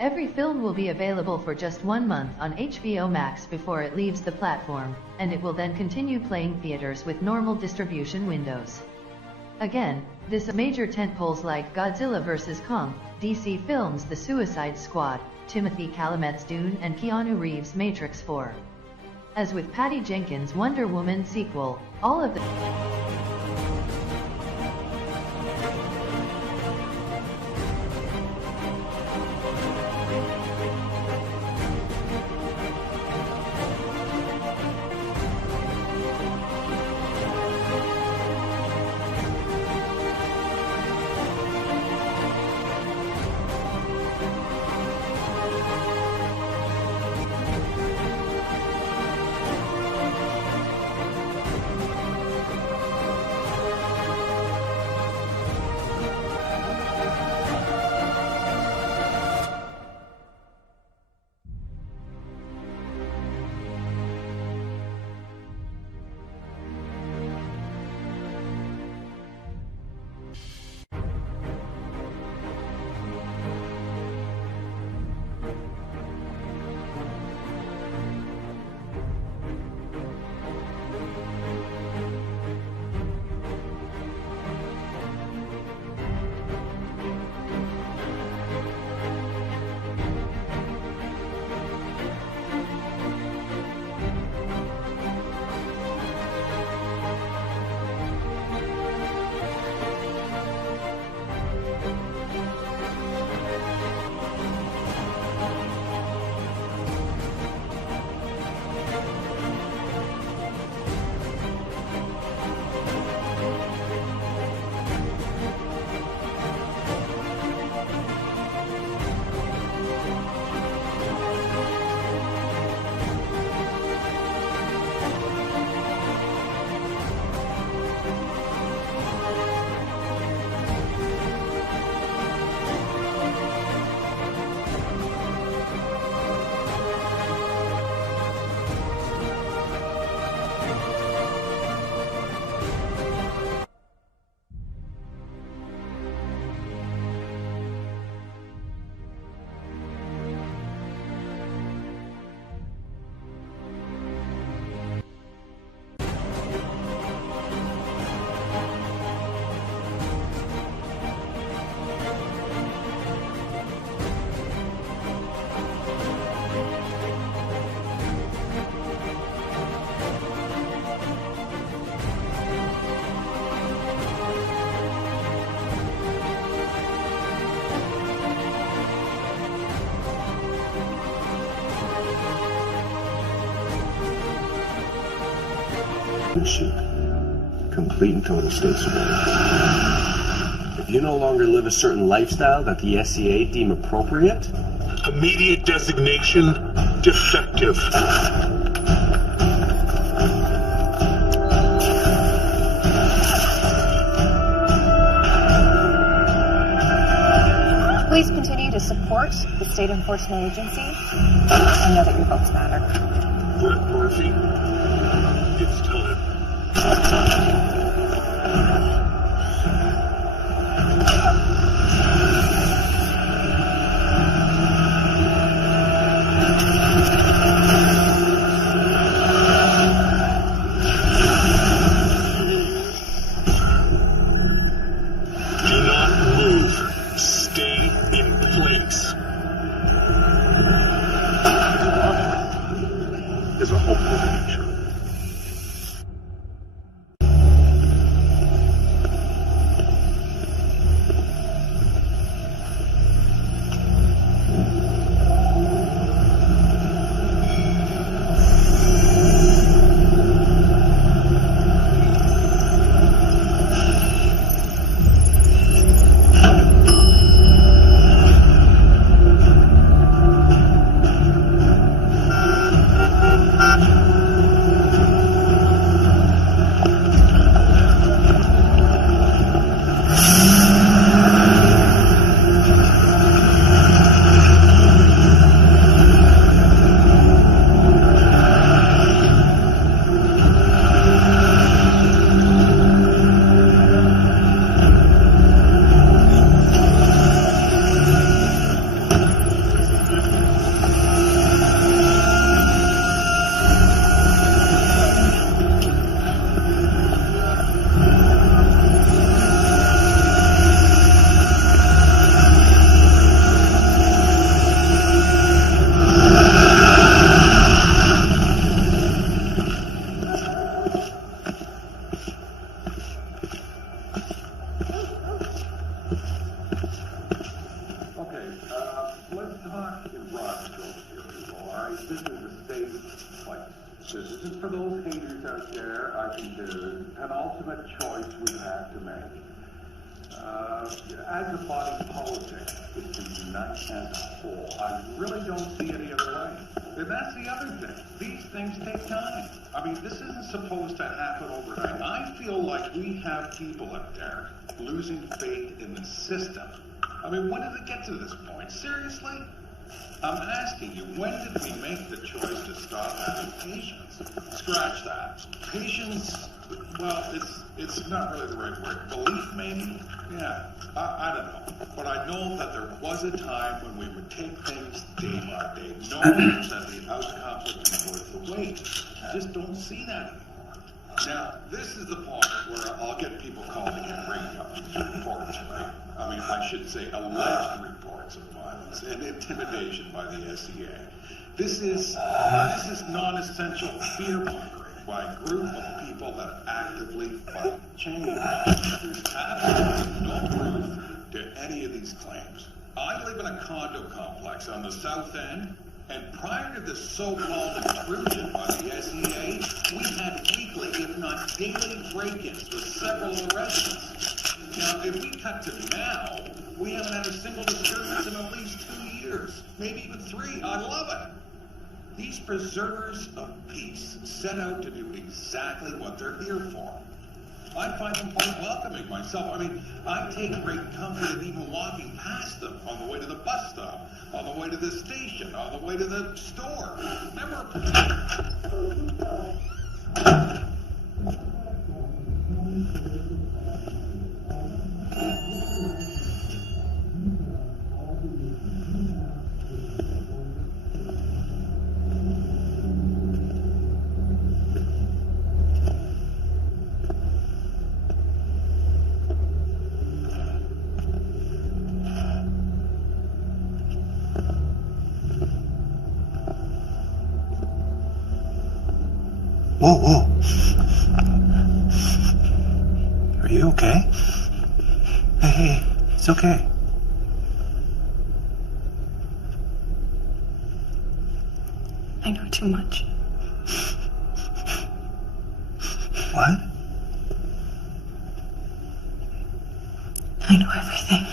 Every film will be available for just 1 month on HBO Max before it leaves the platform, and it will then continue playing theaters with normal distribution windows. Again, this major tentpoles like Godzilla vs. Kong, DC Films' The Suicide Squad, Timothy Chalamet's Dune, and Keanu Reeves' Matrix 4. As with Patty Jenkins' Wonder Woman sequel, all of the sheep, complete and total state surveillance. If you no longer live a certain lifestyle that the SCA deem appropriate, immediate designation defective. Please continue to support the state enforcement agency and know that your votes matter. Brett Murphy, it's time. Do not move. Stay in place. there's a hopeful future. let's talk in broad strokes here, people, all right? This is a safe place. This isn't for those haters out there. I think there's an ultimate choice we have to make. As a body politic, it's to unite as a whole. I really don't see any other way. And that's the other thing. These things take time. I mean, this isn't supposed to happen overnight. I feel like we have people up there losing faith in the system. I mean, when did it get to this point? Seriously? I'm asking you, when did we make the choice to stop having patience? Scratch that. Patience, well, it's not really the right word. Belief, maybe? Yeah, I don't know. But I know that there was a time when we would take things day by day, knowing that the outcome would be worth the wait. I just don't see that anymore. Now, this is the point where I'll get people calling in reports, right? I mean, I should say alleged reports of violence and intimidation by the SEA. This is non-essential fear-mongering by a group of people that actively fight change. There's absolutely no proof to any of these claims. I live in a condo complex on the south end, and prior to this so-called intrusion by the SEA, we had weekly, if not daily, break-ins with several of the residents. Now, if we cut to now, we haven't had a single disturbance in at least 2 years, maybe even 3. I love it. These preservers of peace set out to do exactly what they're here for. I find them quite welcoming myself. I mean, I take great comfort in even walking past them on the way to the bus stop, on the way to the station, on the way to the store. Never Whoa. Are you okay? Hey, it's okay. I know too much. What? I know everything.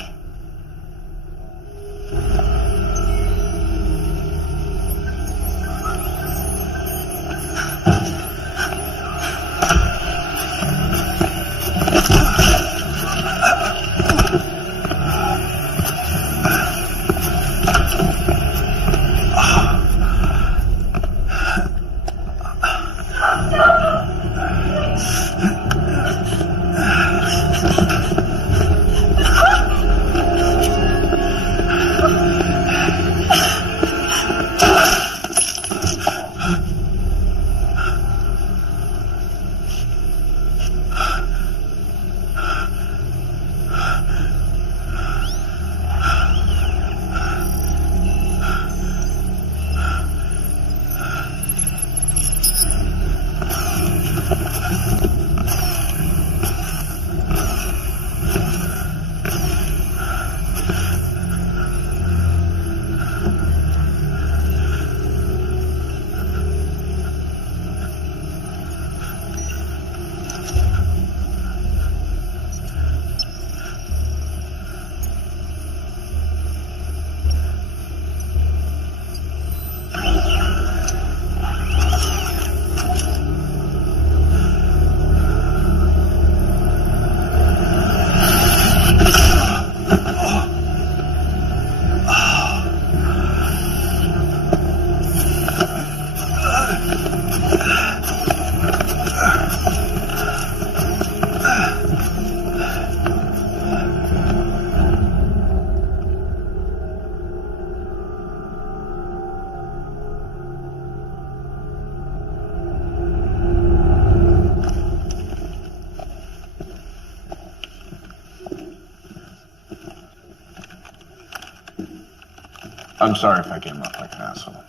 I'm sorry if I came off like an asshole.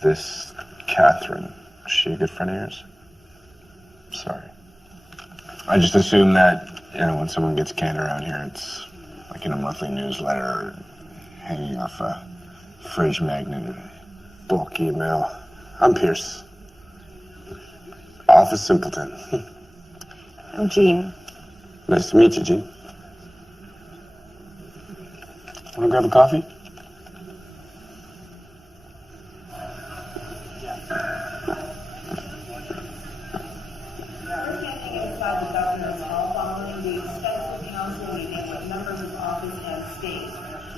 This Catherine, is she a good friend of yours? Sorry. I just assume that, when someone gets canned around here, it's like in a monthly newsletter or hanging off a fridge magnet. Bulk email. I'm Pierce. Office Simpleton. I'm Jean. Nice to meet you, Jean. Wanna grab a coffee?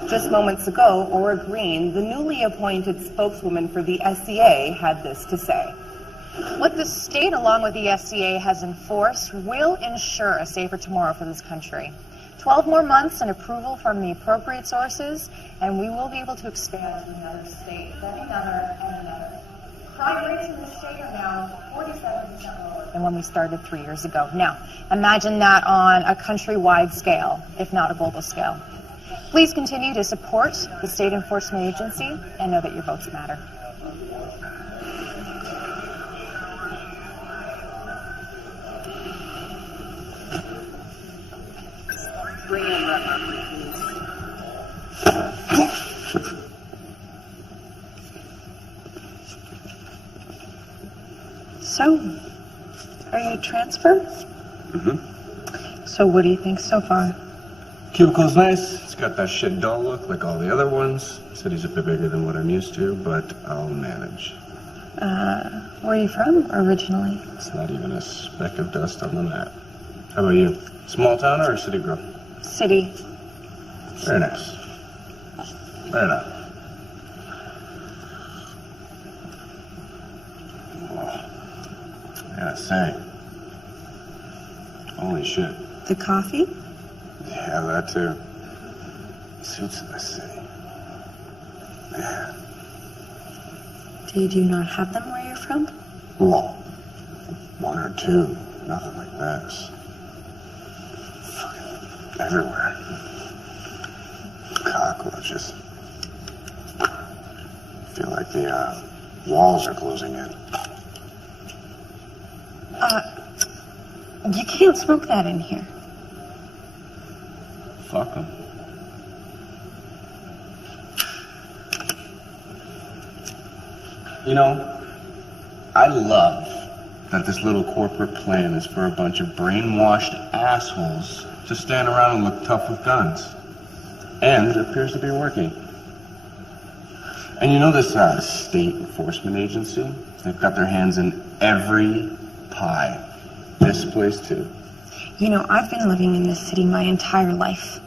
Just moments ago, Aura Green, the newly appointed spokeswoman for the SCA, had this to say. What the state, along with the SCA, has enforced will ensure a safer tomorrow for this country. 12 more months and approval from the appropriate sources, and we will be able to expand to another state, then another, and another. Crime rates in the state are now 47% lower than when we started 3 years ago. Now, imagine that on a countrywide scale, if not a global scale. Please continue to support the State Enforcement Agency and know that your votes matter. Bring in Brett Murphy, please. So, are you transferred? Mm-hmm. So what do you think so far? Cubicle's nice. It's got that shit dull look like all the other ones. City's a bit bigger than what I'm used to, but I'll manage. Where are you from, originally? It's not even a speck of dust on the map. How about you? Small town or city girl? City. Very nice. Very nice. I gotta say. Holy shit. The coffee? Yeah, that too. Suits in the city. Man. Did you not have them where you're from? Well, one or two. Nothing like this. Fucking everywhere. Cockroaches. Feel like the walls are closing in. You can't smoke that in here. Fuck them. You know, I love that this little corporate plan is for a bunch of brainwashed assholes to stand around and look tough with guns. And it appears to be working. And you know this state enforcement agency? They've got their hands in every pie. This place too. You know, I've been living in this city my entire life.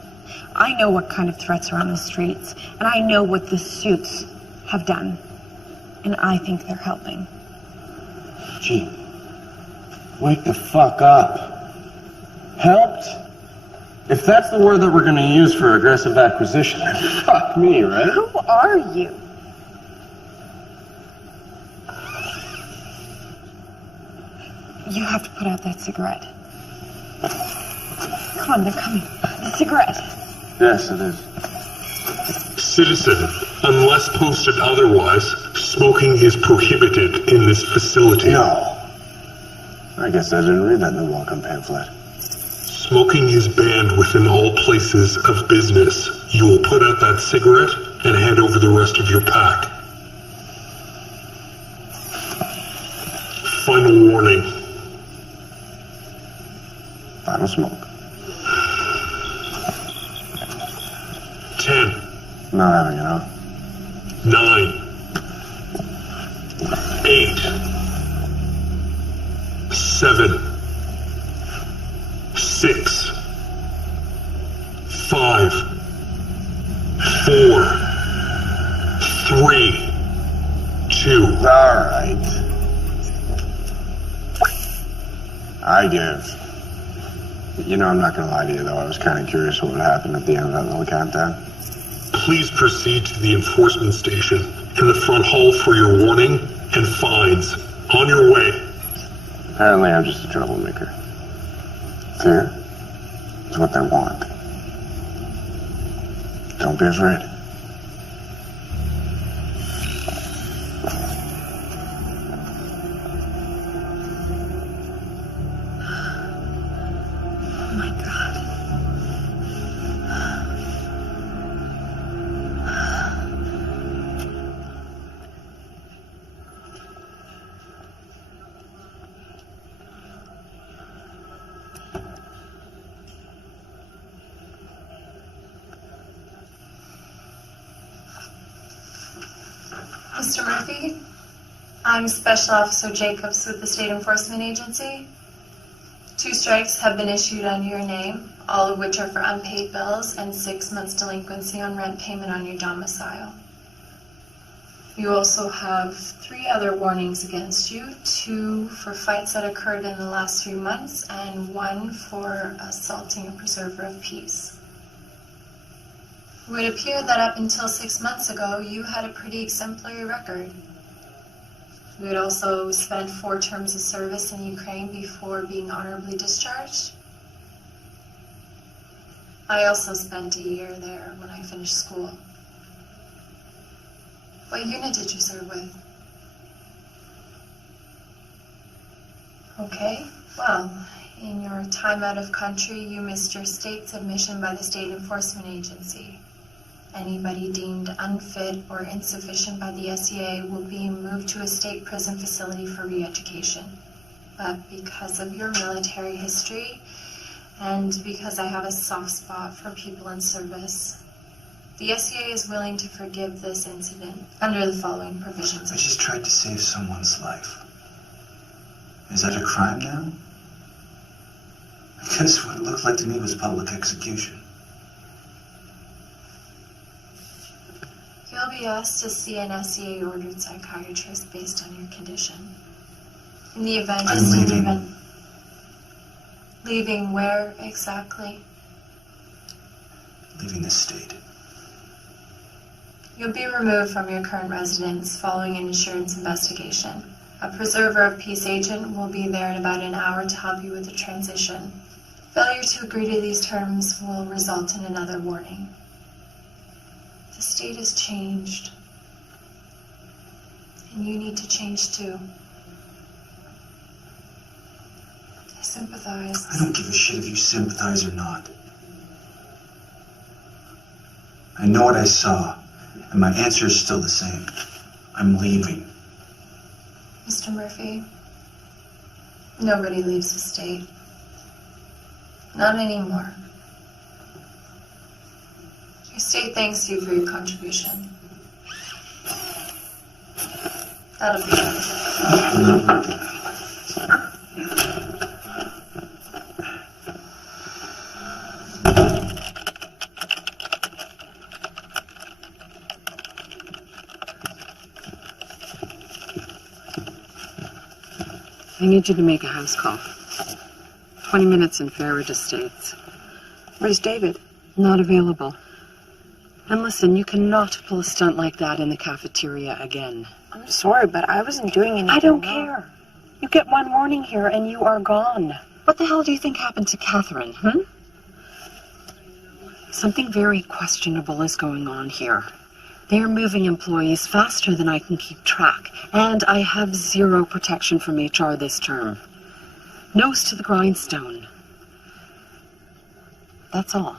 I know what kind of threats are on the streets, and I know what the suits have done. And I think they're helping. Gee, wake the fuck up. Helped? If that's the word that we're gonna use for aggressive acquisition, fuck me, right? Who are you? You have to put out that cigarette. Come on, they're coming. The cigarette. Yes, it is. Citizen, unless posted otherwise, smoking is prohibited in this facility. No. I guess I didn't read that in the welcome pamphlet. Smoking is banned within all places of business. You will put out that cigarette and hand over the rest of your pack. Final warning. I don't smoke. 10, Not having it, huh? 9, 8, 7, 6, 5, 4, 3, 2. All right. I give. You know, I'm not going to lie to you, though. I was kind of curious what would happen at the end of that little countdown. Please proceed to the enforcement station in the front hall for your warning and fines. On your way. Apparently, I'm just a troublemaker. Fear is what they want. Don't be afraid. Oh my God. Mr. Murphy, I'm Special Officer Jacobs with the State Enforcement Agency. 2 strikes have been issued under your name, all of which are for unpaid bills and 6 months delinquency on rent payment on your domicile. You also have 3 other warnings against you, 2 for fights that occurred in the last 3 months and 1 for assaulting a preserver of peace. It would appear that up until 6 months ago, you had a pretty exemplary record. You had also spent 4 terms of service in Ukraine before being honorably discharged. I also spent a year there when I finished school. What unit did you serve with? Okay, well, in your time out of country, you missed your state's admission by the State Enforcement Agency. Anybody deemed unfit or insufficient by the SEA will be moved to a state prison facility for re-education. But because of your military history, and because I have a soft spot for people in service, the SEA is willing to forgive this incident under the following provisions. I just tried to save someone's life. Is that a crime now? I guess what it looked like to me was public execution. You'll be asked to see an SEA-ordered psychiatrist based on your condition. In the event I'm leaving. Leaving where exactly? Leaving the state. You'll be removed from your current residence following an insurance investigation. A preserver of peace agent will be there in about an hour to help you with the transition. Failure to agree to these terms will result in another warning. The state has changed, and you need to change too. I sympathize. I don't give a shit if you sympathize or not. I know what I saw, and my answer is still the same. I'm leaving. Mr. Murphy, nobody leaves the state. Not anymore. Your state thanks you for your contribution. That'll be it. I need you to make a house call. 20 minutes in Fairwood Estates. Where's David? Not available. And listen, you cannot pull a stunt like that in the cafeteria again. I'm sorry, but I wasn't doing anything. I don't care. You get one warning here and you are gone. What the hell do you think happened to Catherine, Something very questionable is going on here. They're moving employees faster than I can keep track, and I have zero protection from HR this term. Nose to the grindstone. That's all.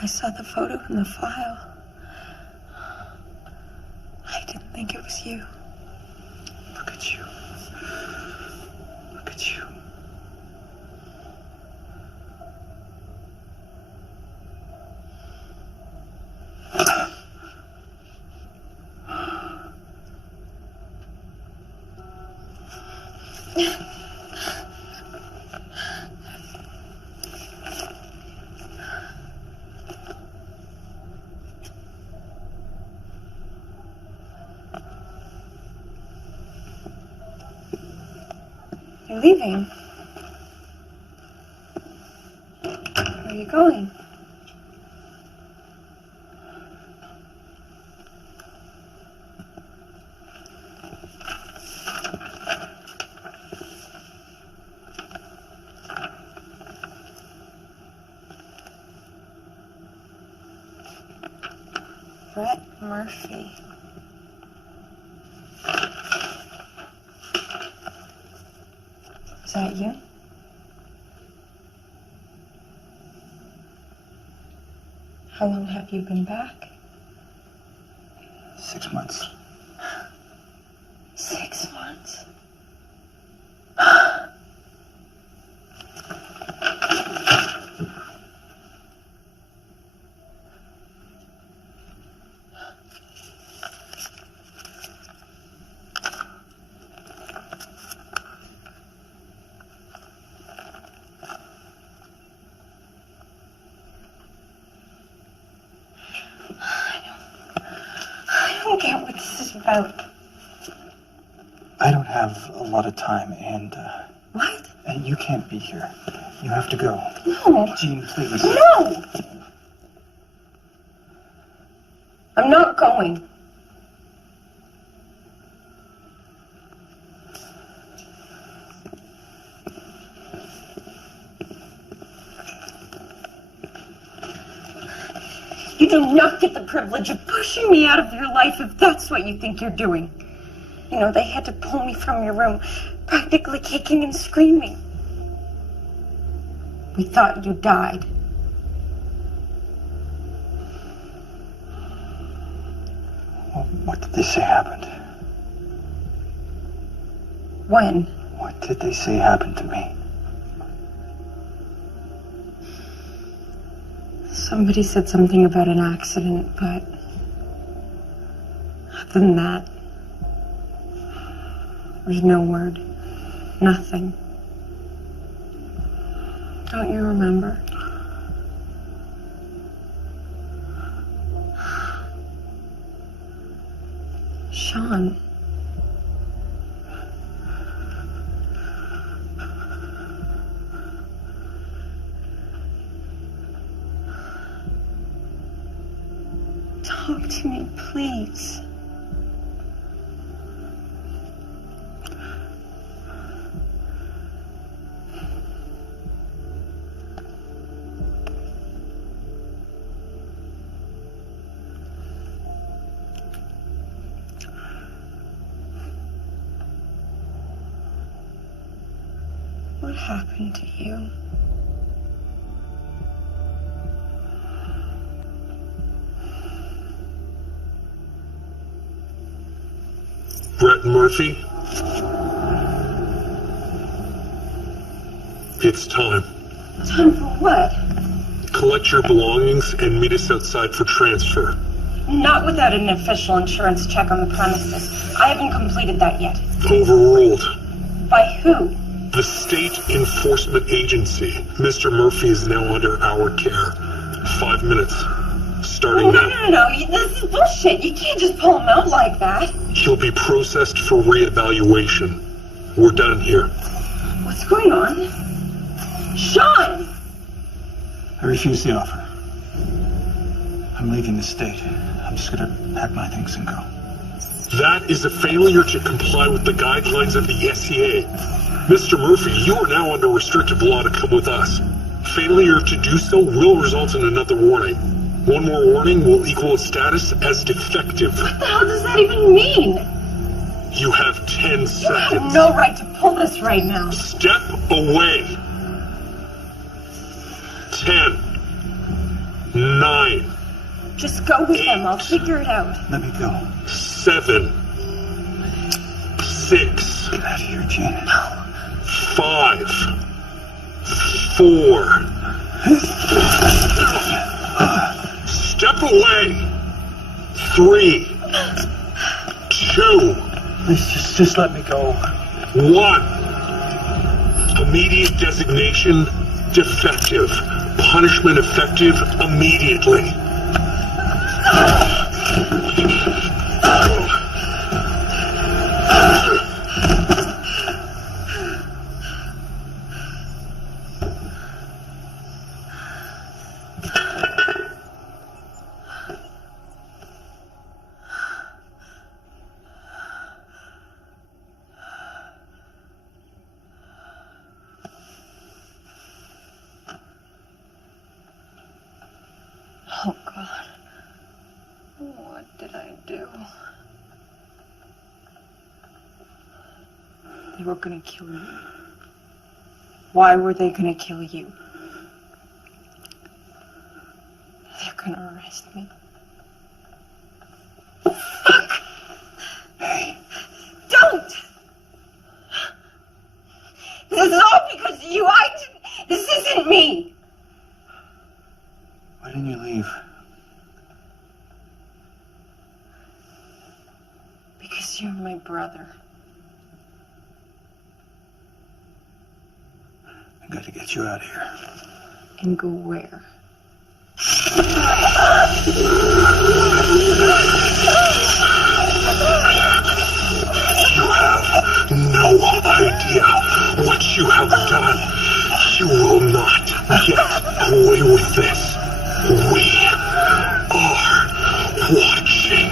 I saw the photo in the file. I didn't think it was you. Look at you. Look at you. You're leaving. Where are you going? Brett Murphy. Is that you? How long have you been back? 6 months. 6 months? I don't get what this is about. I don't have a lot of time, and, What? and you can't be here. You have to go. No. Jean, please. No! I'm not going. You do not get the privilege of pushing me out of your life if that's what you think you're doing. You know, they had to pull me from your room, practically kicking and screaming. We thought you died. Well, what did they say happened? When? What did they say happened to me? Somebody said something about an accident, but other than that, there's no word. Nothing. Don't you remember? Sean. Talk to me, please. What happened to you? Brett Murphy? It's time. Time for what? Collect your belongings and meet us outside for transfer. Not without an official insurance check on the premises. I haven't completed that yet. Overruled. By who? The State Enforcement Agency. Mr. Murphy is now under our care. 5 minutes. Starting now. No. This is bullshit. You can't just pull him out like that. He'll be processed for reevaluation. We're done here. What's going on? Sean! I refuse the offer. I'm leaving the state. I'm just gonna pack my things and go. That is a failure to comply with the guidelines of the SEA. Mr. Murphy, you are now under restrictive law to come with us. Failure to do so will result in another warning. One more warning will equal a status as defective. What the hell does that even mean? You have 10 You seconds. have no right to pull this right now. Step away. 10, 9, 9. Just go with them. I'll figure it out. Let me go. 7. 6. Get out of here, Gene. 5. 4. Step away. 3. 2. Please, just let me go. 1. Immediate designation defective. Punishment effective immediately. Oh, God. What did I do? They were gonna kill you. Why were they gonna kill you? They're gonna arrest me. Fuck! Hey. Don't! This is all because of you. This isn't me. Why didn't you leave? Because you're my brother. I gotta get you out of here. And go where? You have no idea what you have done. You will not get away with this. We are watching.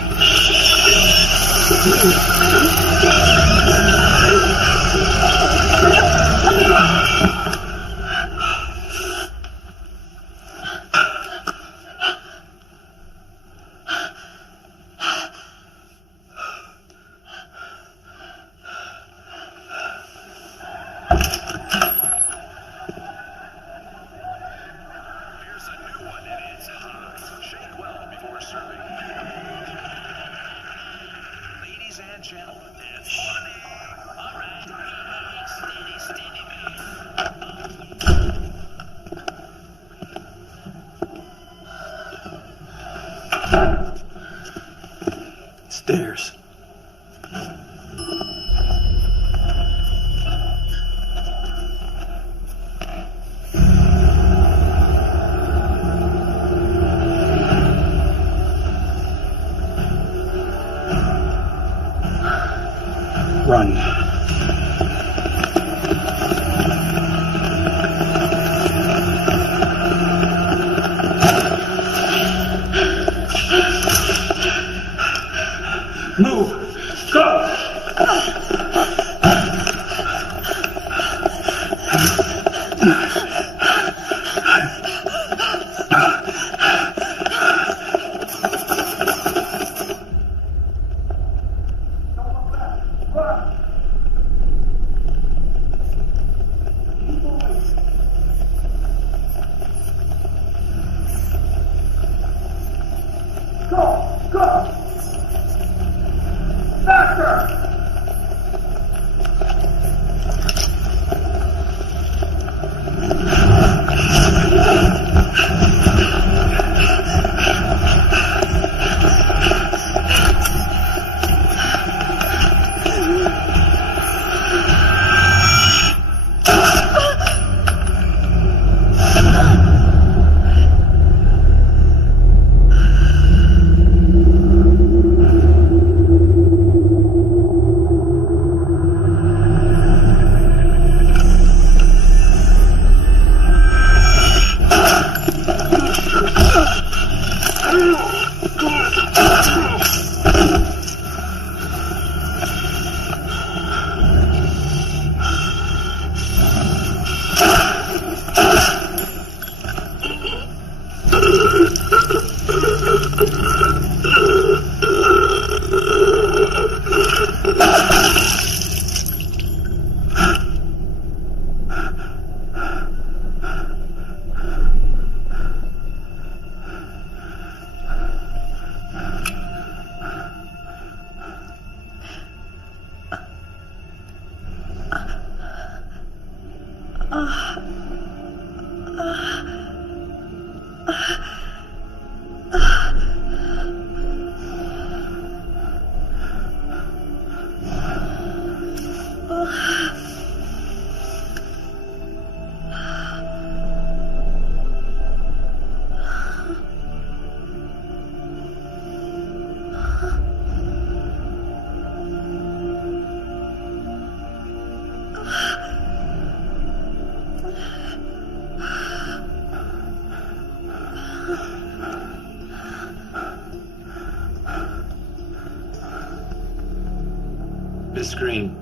Miss Green.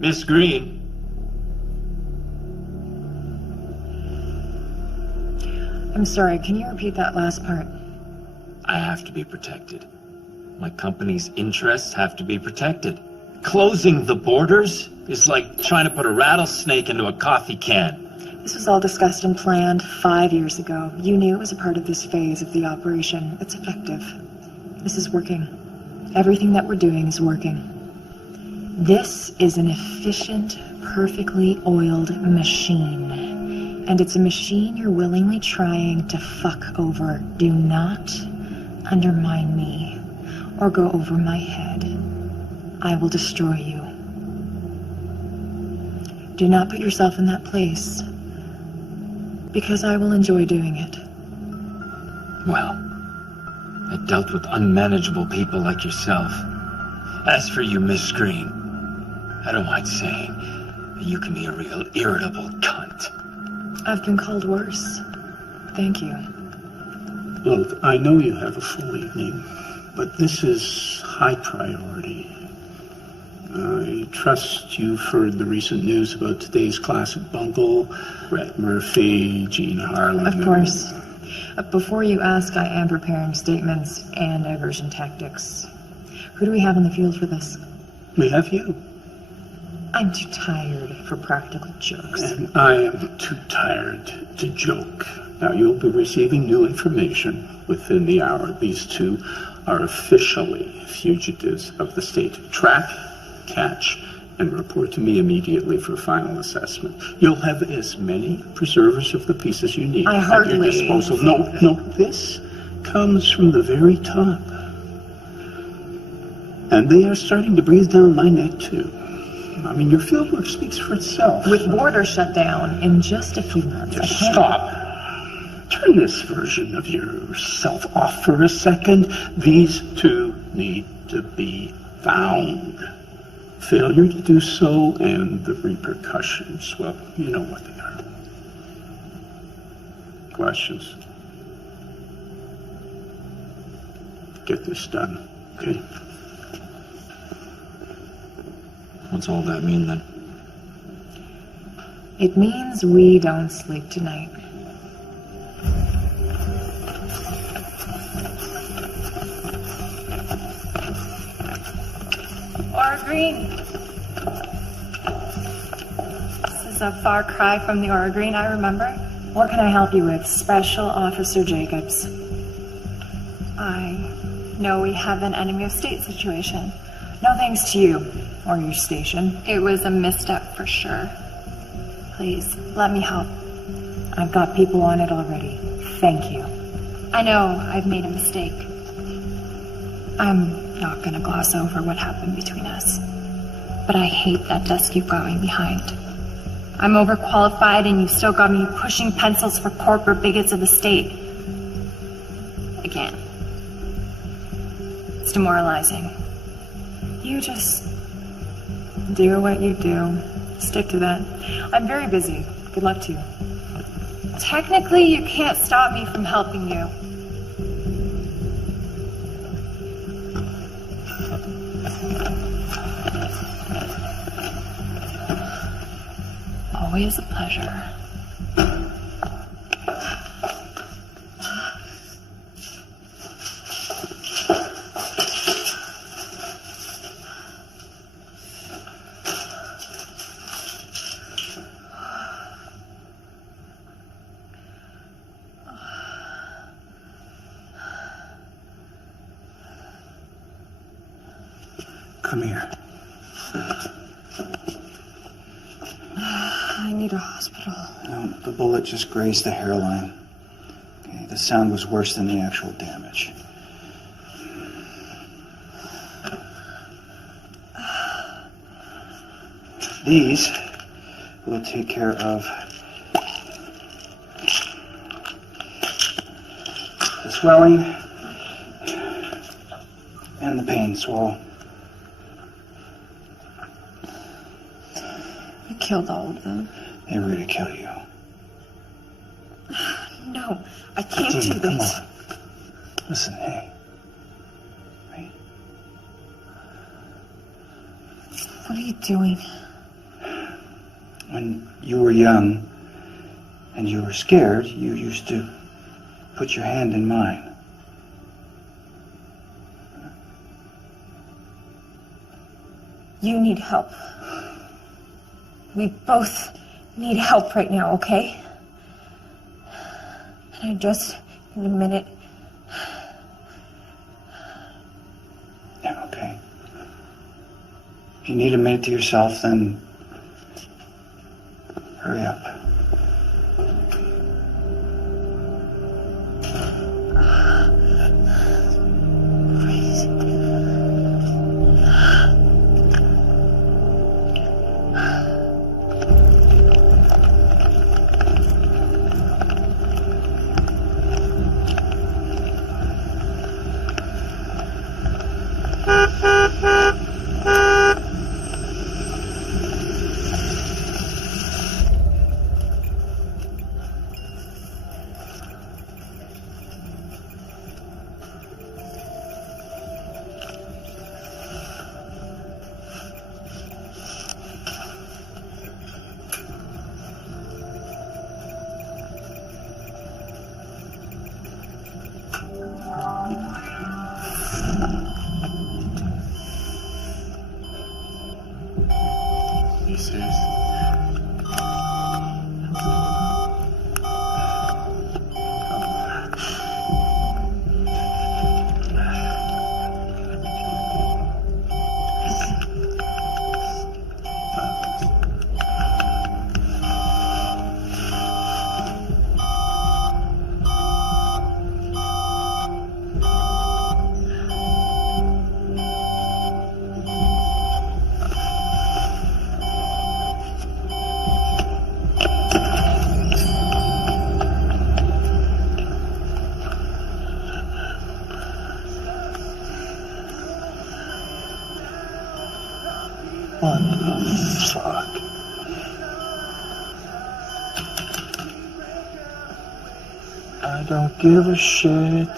Miss Green. I'm sorry, can you repeat that last part? I have to be protected. My company's interests have to be protected. Closing the borders is like trying to put a rattlesnake into a coffee can. This was all discussed and planned 5 years ago. You knew it was a part of this phase of the operation. It's effective. This is working. Everything that we're doing is working. This is an efficient, perfectly oiled machine. And it's a machine you're willingly trying to fuck over. Do not undermine me or go over my head. I will destroy you. Do not put yourself in that place, because I will enjoy doing it. Well, I dealt with unmanageable people like yourself. As for you, Miss Green, I don't mind saying you can be a real irritable cunt. I've been called worse. Thank you. Look, I know you have a full evening, but this is high priority. I trust you've heard the recent news about today's classic bungle. Brett Murphy, Gene Harlan. Of course. Before you ask, I am preparing statements and diversion tactics. Who do we have in the field for this? We have you. I'm too tired for practical jokes. And I am too tired to joke. Now, you'll be receiving new information within the hour. These two are officially fugitives of the state. Track, catch, and report to me immediately for final assessment. You'll have as many preservers of the peace as you need at your disposal. No, this comes from the very top. And they are starting to breathe down my neck, too. I mean, your fieldwork speaks for itself. With borders shut down in just a few months. Stop. Turn this version of yourself off for a second. These two need to be found. Failure to do so and the repercussions, well, you know what they are. Questions? Get this done, okay? What's all that mean then? It means we don't sleep tonight. Aura Green. This is a far cry from the Aura Green I remember. What can I help you with, Special Officer Jacobs? I know we have an enemy of state situation. No thanks to you, or your station. It was a misstep for sure. Please, let me help. I've got people on it already. Thank you. I know I've made a mistake. I'm not gonna gloss over what happened between us. But I hate that desk you've got me behind. I'm overqualified and you've still got me pushing pencils for corporate bigots of the state. Again. It's demoralizing. You just do what you do. Stick to that. I'm very busy. Good luck to you. Technically, you can't stop me from helping you. Always a pleasure. Come here. I need a hospital. No, the bullet just grazed the hairline. Okay, the sound was worse than the actual damage. These will take care of the swelling and the pain. So You killed all of them. they were to kill you. No, I can't Jean, do come this. on. Listen, hey. What are you doing? When you were young and you were scared, you used to put your hand in mine. You need help. We both need help right now, okay? And I just need a minute. Yeah, okay. If you need a minute to yourself, then hurry up. This is... What the fuck? I don't give a shit.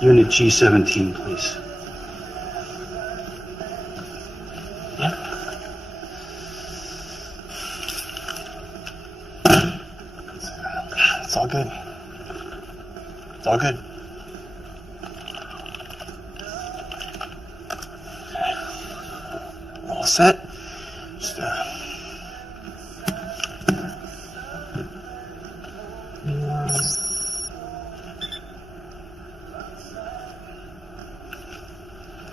Unit G17, please. It's all good. It's all good. All set. Just,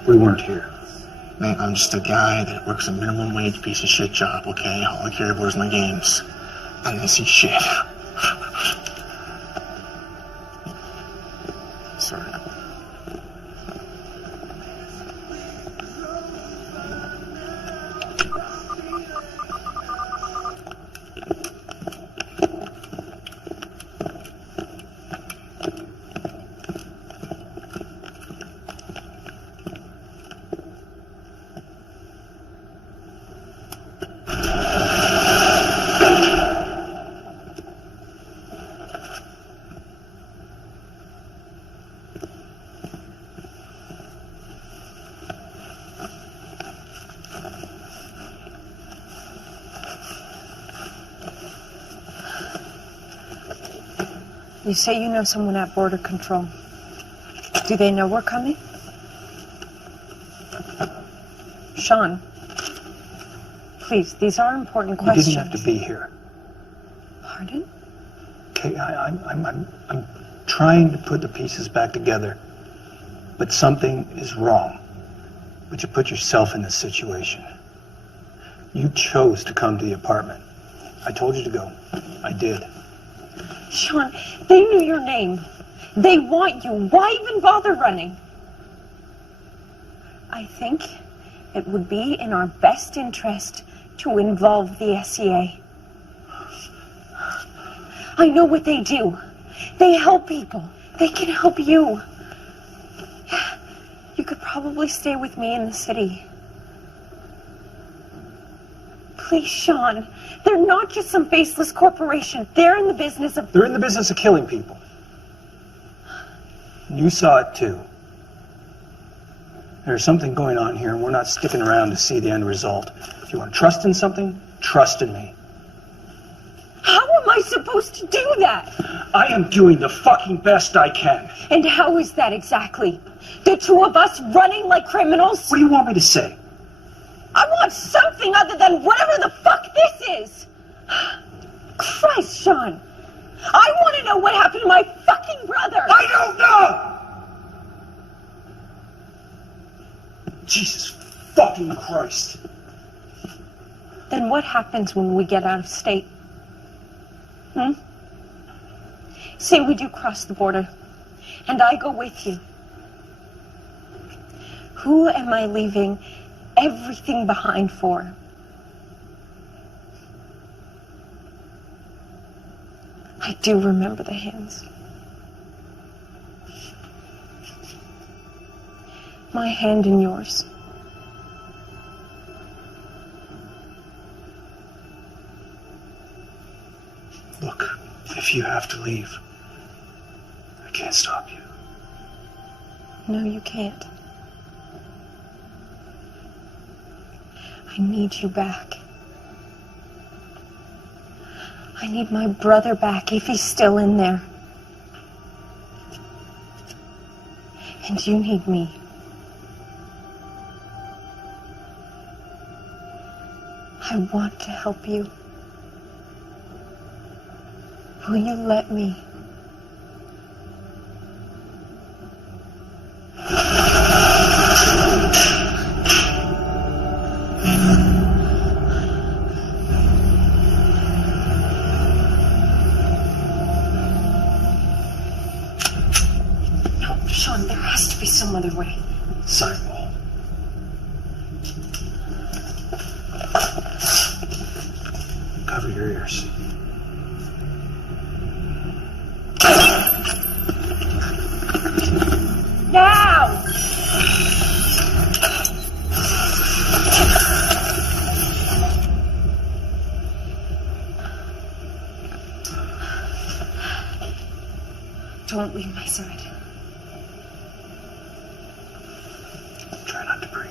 we weren't here. Man, I'm just a guy that works a minimum wage piece of shit job, okay? All I care about is my games. I didn't see shit. Sorry. You say you know someone at Border Control. Do they know we're coming? Sean, please, these are important You questions. didn't have to be here. Pardon? Okay, I'm trying to put the pieces back together. But something is wrong. But you put yourself in this situation. You chose to come to the apartment. I told you to go. I did. Sean, they knew your name. They want you. Why even bother running? I think it would be in our best interest to involve the SCA. I know what they do. They help people. They can help you. You could probably stay with me in the city. Please, Sean. They're not just some faceless corporation. They're in the business of... They're in the business of killing people. You saw it too. There's something going on here, and we're not sticking around to see the end result. If you want to trust in something, trust in me. How am I supposed to do that? I am doing the fucking best I can. And how is that exactly? The two of us running like criminals? What do you want me to say? I want something other than whatever the fuck this is! Christ, Sean! I want to know what happened to my fucking brother! I don't know! Jesus fucking Christ. Then what happens when we get out of state? Say we do cross the border, and I go with you. Who am I leaving everything behind for? I do remember the hands. My hand in yours. Look, if you have to leave, I can't stop you. No, you can't. I need you back. I need my brother back if he's still in there. And you need me. I want to help you. Will you let me? No, Sean, there has to be some other way. Sidewall. Cover your ears. Now! Don't leave my side. Try not to breathe.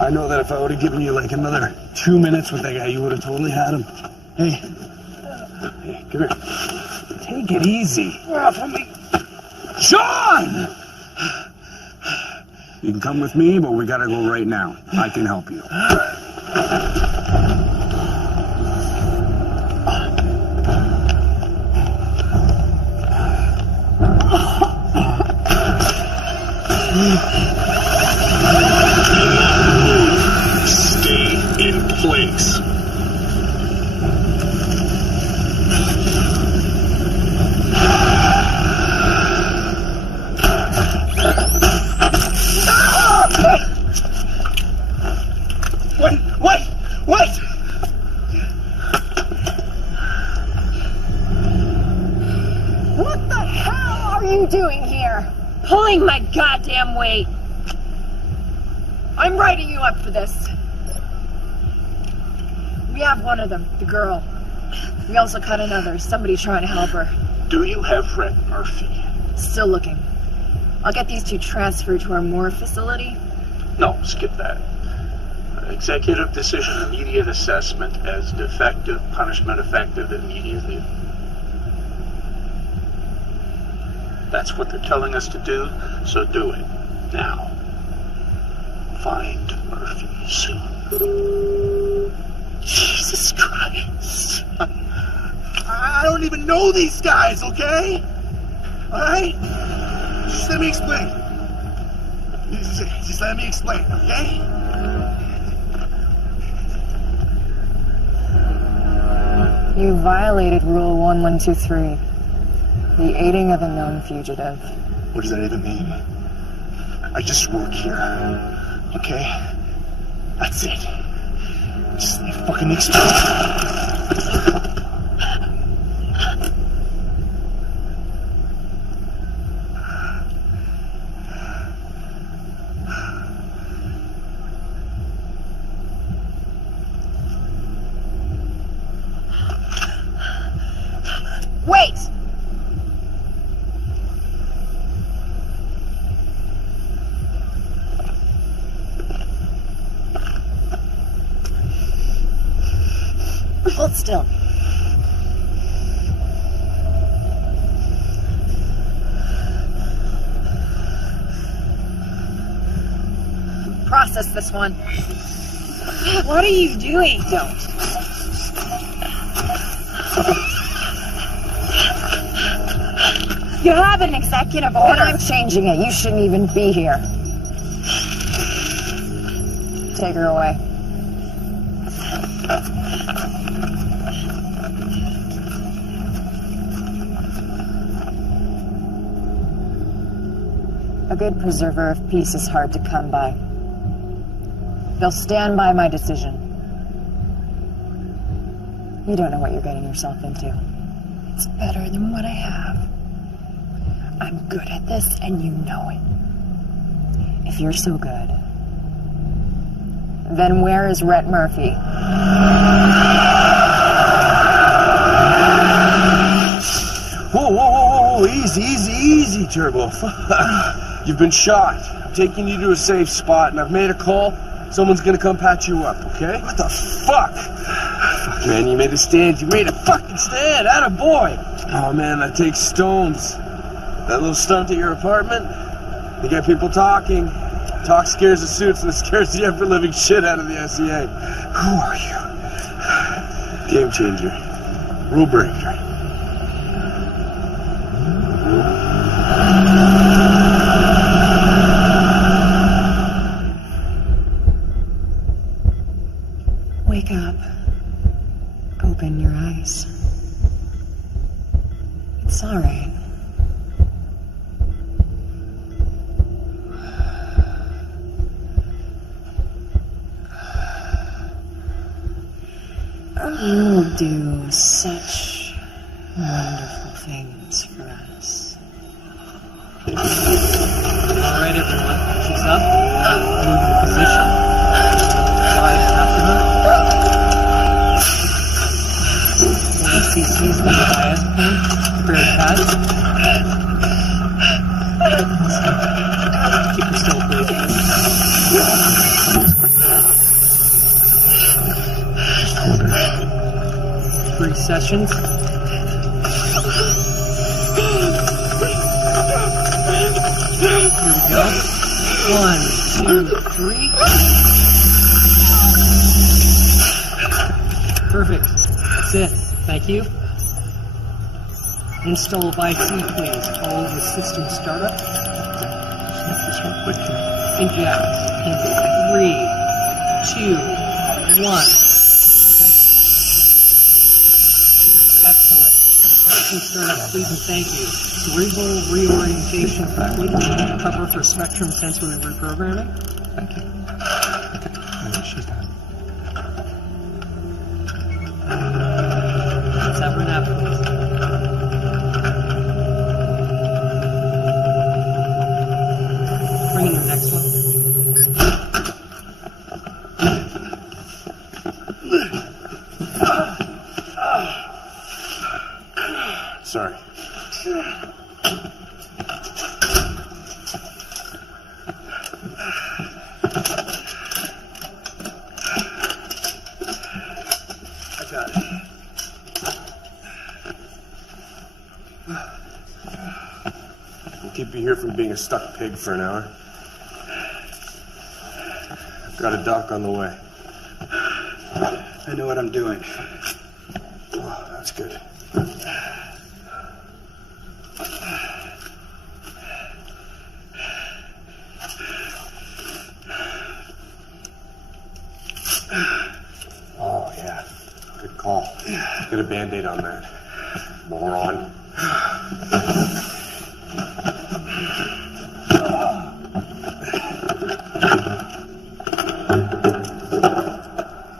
I know that if I would have given you like another 2 minutes with that guy, you would have totally had him. Hey, come here. Take it easy. You're off on me. Sean! You can come with me, but we gotta go right now. I can help you. Stay in place. Wait! What the hell are you doing here? Pulling my goddamn weight. I'm writing you up for this. We have one of them, the girl. We also caught another, somebody trying to help her. Do you have Fred Murphy? Still looking. I'll get these two transferred to our Moore facility. No, skip that. Executive decision, immediate assessment as defective, punishment effective immediately. That's what they're telling us to do, so do it. Now. Find Murphy soon. Jesus Christ. I don't even know these guys, okay? Alright? Just let me explain. Just let me explain, okay? You violated Rule 1123. The aiding of a known fugitive. What does that even mean? I just work here. Okay? That's it. Just let me fucking explain. Wait! Hold still. Process this one. What are you doing? Don't. You have an executive order. And I'm changing it. You shouldn't even be here. Take her away. A good preserver of peace is hard to come by. They'll stand by my decision. You don't know what you're getting yourself into. It's better than what I have. I'm good at this, and you know it. If you're so good, then where is Rhett Murphy? Whoa, easy, Turbo. You've been shot. I'm taking you to a safe spot, and I've made a call. Someone's gonna come patch you up, okay? What the fuck? Fuck, man, you made a stand. You made a fucking stand. Atta boy. Oh, man, that takes stones. That little stunt at your apartment, you get people talking. Talk scares the suits, and it scares the ever-living shit out of the SEA. Who are you? Game changer. Rule breaker. Wake up. Open your eyes. It's all right. You'll do such wonderful things for us. All right, everyone. She's up. Move to position. Slide after her. CC's going to bias point. Prepare to pass. Keep her still, please. 3 sessions. Here we go. 1, 2, 3. Perfect. That's it. Thank you. Install IT, please. Follow the system startup. Inject in 3, 2, 1. Excellent. System startup, please and thank you. Cerebral reorientation fluid cover for spectrum sensory reprogramming. Thank you. Okay, maybe she's done. Let's have her nap, please. Bring in the next one. Sorry. I got it. We'll keep you here from being a stuck pig for an hour. I've got a doc on the way. I know what I'm doing. Oh, that's good. Oh, yeah. Good call. Get a Band-Aid on that. Moron.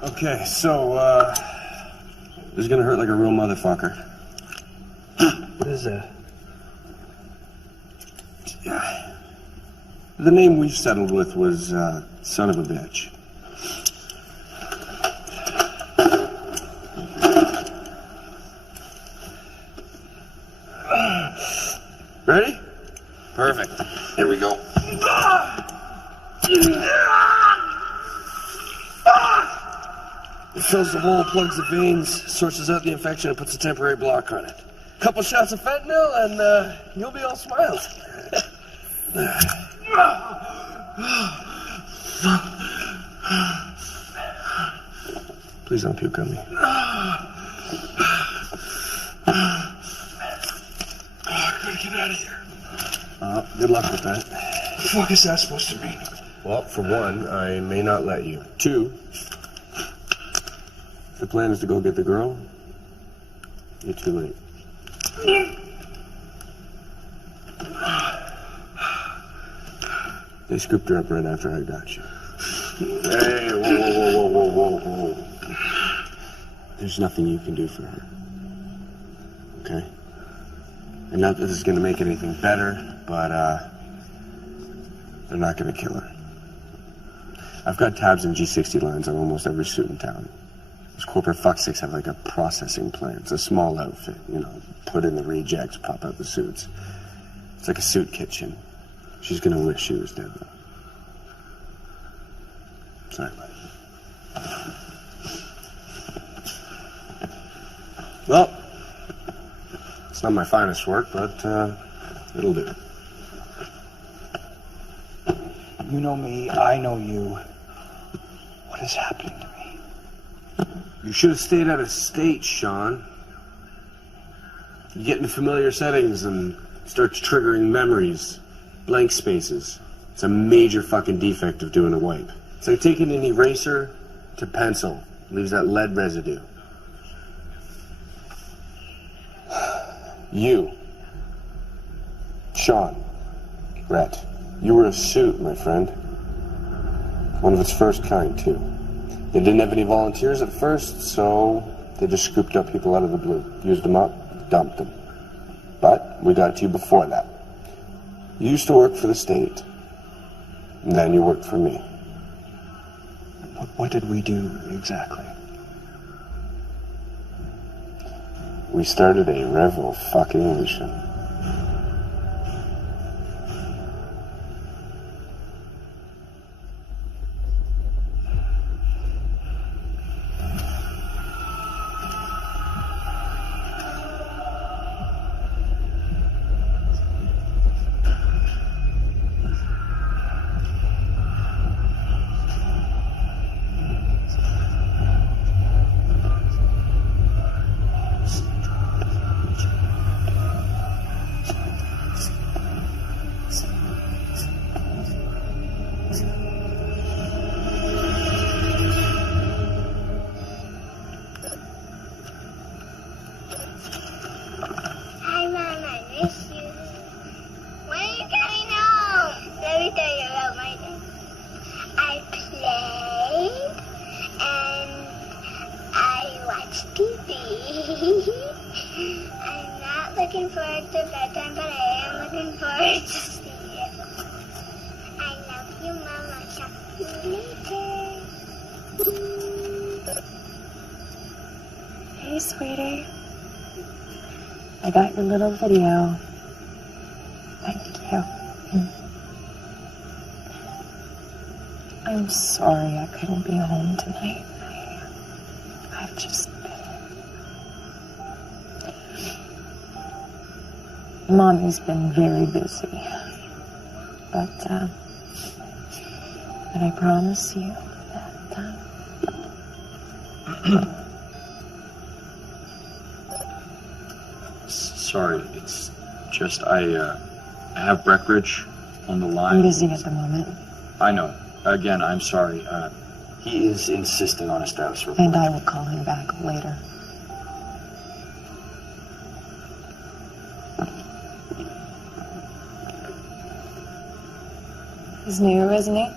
Okay, so, this is gonna hurt like a real motherfucker. What is that? The name we've settled with was, son of a bitch. Ready? Perfect. Here we go. It fills the hole, plugs the veins, sources out the infection, and puts a temporary block on it. Couple shots of fentanyl, and you'll be all smiles. Please don't puke on me. I gotta get out of here. Good luck with that. What the fuck is that supposed to mean? Well, for one, I may not let you. 2, if the plan is to go get the girl, you're too late. They scooped her up right after I got you. Hey, whoa. There's nothing you can do for her. Okay? And not that this is gonna make anything better, but, They're not gonna kill her. I've got tabs and G60 lines on almost every suit in town. Those corporate fucksticks have like a processing plant. It's a small outfit, you know, put in the rejects, pop out the suits. It's like a suit kitchen. She's gonna wish she was dead, though. Sorry, buddy. Well, it's not my finest work, but it'll do. You know me, I know you. What is happening to me? You should have stayed out of state, Sean. You get into familiar settings and starts triggering memories, blank spaces. It's a major fucking defect of doing a wipe. It's like taking an eraser to pencil. Leaves that lead residue. You, Sean, Rhett, you were a suit, my friend. One of its first kind, too. They didn't have any volunteers at first, so they just scooped up people out of the blue, used them up, dumped them. But we got to you before that. You used to work for the state, and then you worked for me. What did we do exactly? We started a revolution. Hey, sweetie. I got your little video. Thank you. I'm sorry I couldn't be home tonight. I've just been... Mommy's been very busy. But I promise you that, Sorry, it's just I have Breckenridge on the line. I'm busy at the moment. I know. Again, I'm sorry. He is insisting on a status report. And I will call him back later. He's new, isn't he?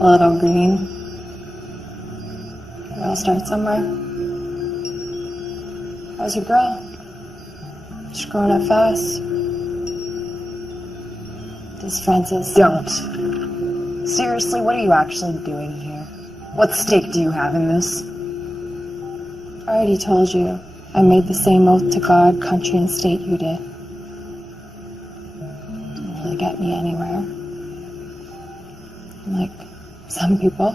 A little green. I'll start somewhere. How's your girl? She's growing up fast. Does Francis... Don't. Seriously, what are you actually doing here? What stake do you have in this? I already told you. I made the same oath to God, country, and state you did. Didn't really get me anywhere. Like some people.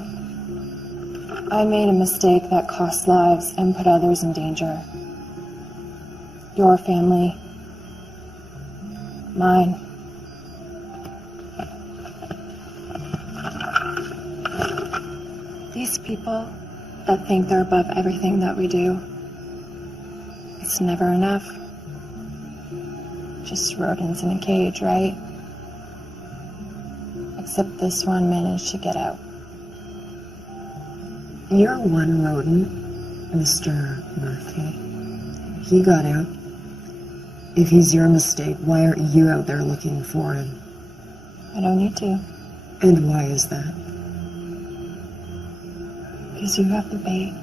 I made a mistake that cost lives and put others in danger. Your family. Mine. These people that think they're above everything that we do, it's never enough. Just rodents in a cage, right? Except this one managed to get out. You're one rodent, Mr. Murphy. He got out. If he's your mistake, why aren't you out there looking for him? I don't need to. And why is that? Because you have the bait.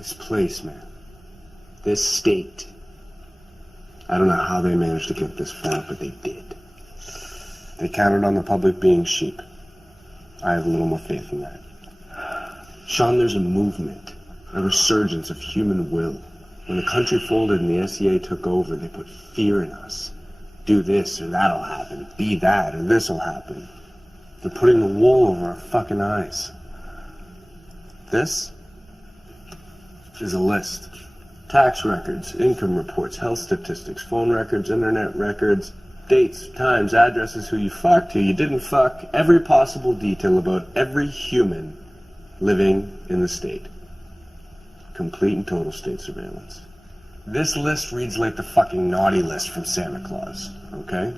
This place, man. This state. I don't know how they managed to get this far, but they did. They counted on the public being sheep. I have a little more faith in that. Sean, there's a movement, a resurgence of human will. When the country folded and the SCA took over, they put fear in us. Do this or that'll happen. Be that or this'll happen. They're putting the wool over our fucking eyes. This is a list. Tax records, income reports, health statistics, phone records, internet records, dates, times, addresses, who you fucked, who you didn't fuck, every possible detail about every human living in the state. Complete and total state surveillance. This list reads like the fucking naughty list from Santa Claus, okay?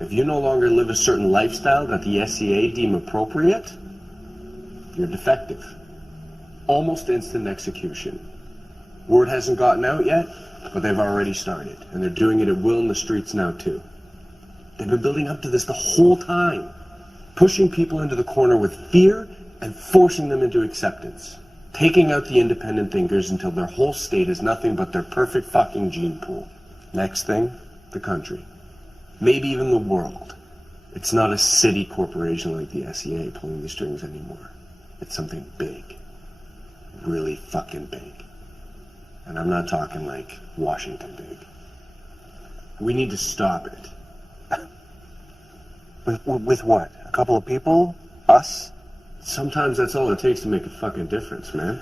If you no longer live a certain lifestyle that the SCA deem appropriate, you're defective. Almost instant execution. Word hasn't gotten out yet, but they've already started, and they're doing it at will in the streets now too. They've been building up to this the whole time, pushing people into the corner with fear and forcing them into acceptance, taking out the independent thinkers until their whole state is nothing but their perfect fucking gene pool. Next thing, the country. Maybe even the world. It's not a city corporation like the SCA pulling the strings anymore. It's something big. Really fucking big. And I'm not talking like Washington big. We need to stop it. With what? A couple of people? Us? Sometimes that's all it takes to make a fucking difference, man.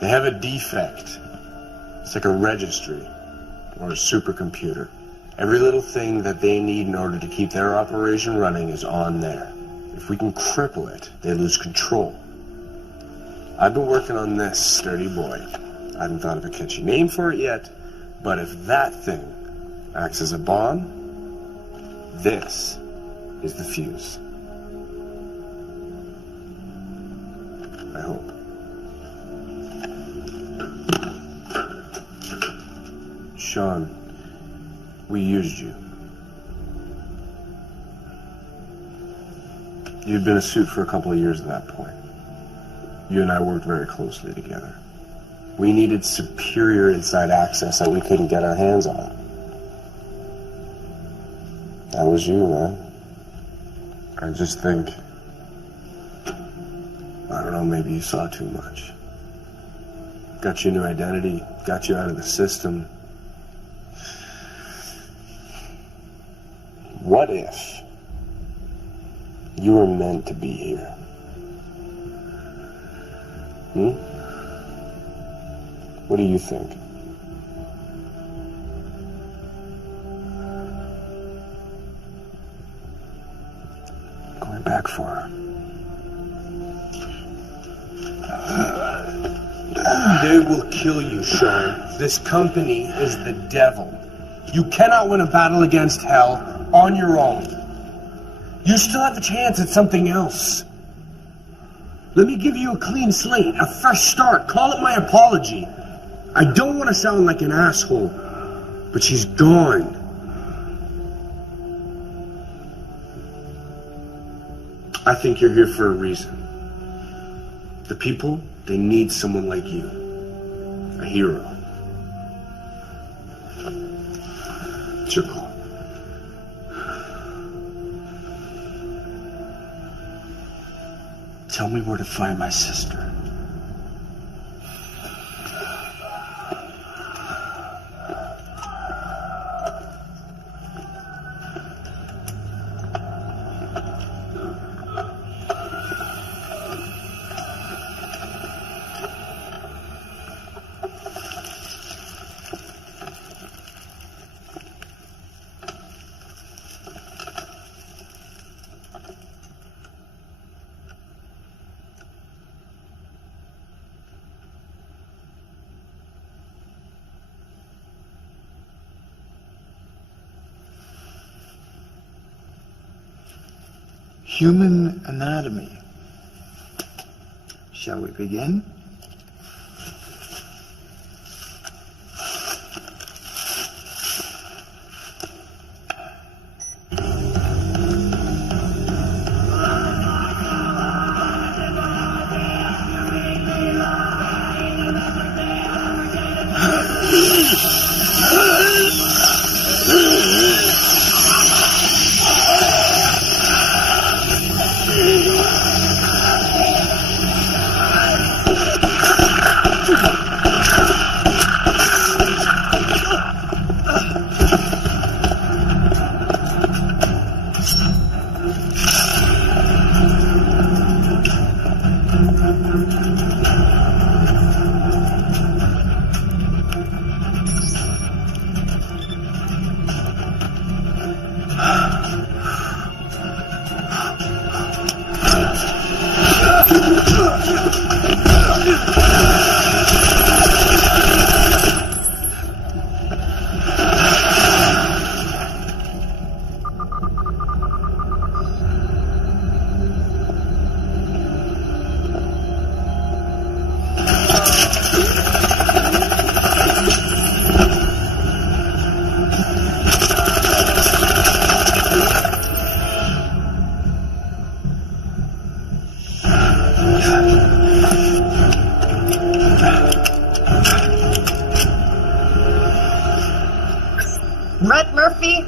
They have a defect. It's like a registry or a supercomputer. Every little thing that they need in order to keep their operation running is on there. If we can cripple it, they lose control. I've been working on this, sturdy boy. I haven't thought of a catchy name for it yet, but if that thing acts as a bomb, this is the fuse. I hope. Sean, we used you. You'd been a suit for a couple of years at that point. You and I worked very closely together. We needed superior inside access that we couldn't get our hands on. That was you, man. I just think, I don't know, maybe you saw too much. Got you a new identity, got you out of the system. What if you were meant to be here? What do you think? Going back for her. They will kill you, Sean. This company is the devil. You cannot win a battle against hell on your own. You still have a chance at something else. Let me give you a clean slate, a fresh start. Call it my apology. I don't want to sound like an asshole, but she's gone. I think you're here for a reason. The people, they need someone like you. A hero. It's your call. Tell me where to find my sister. Human anatomy. Shall we begin? Rhett Murphy?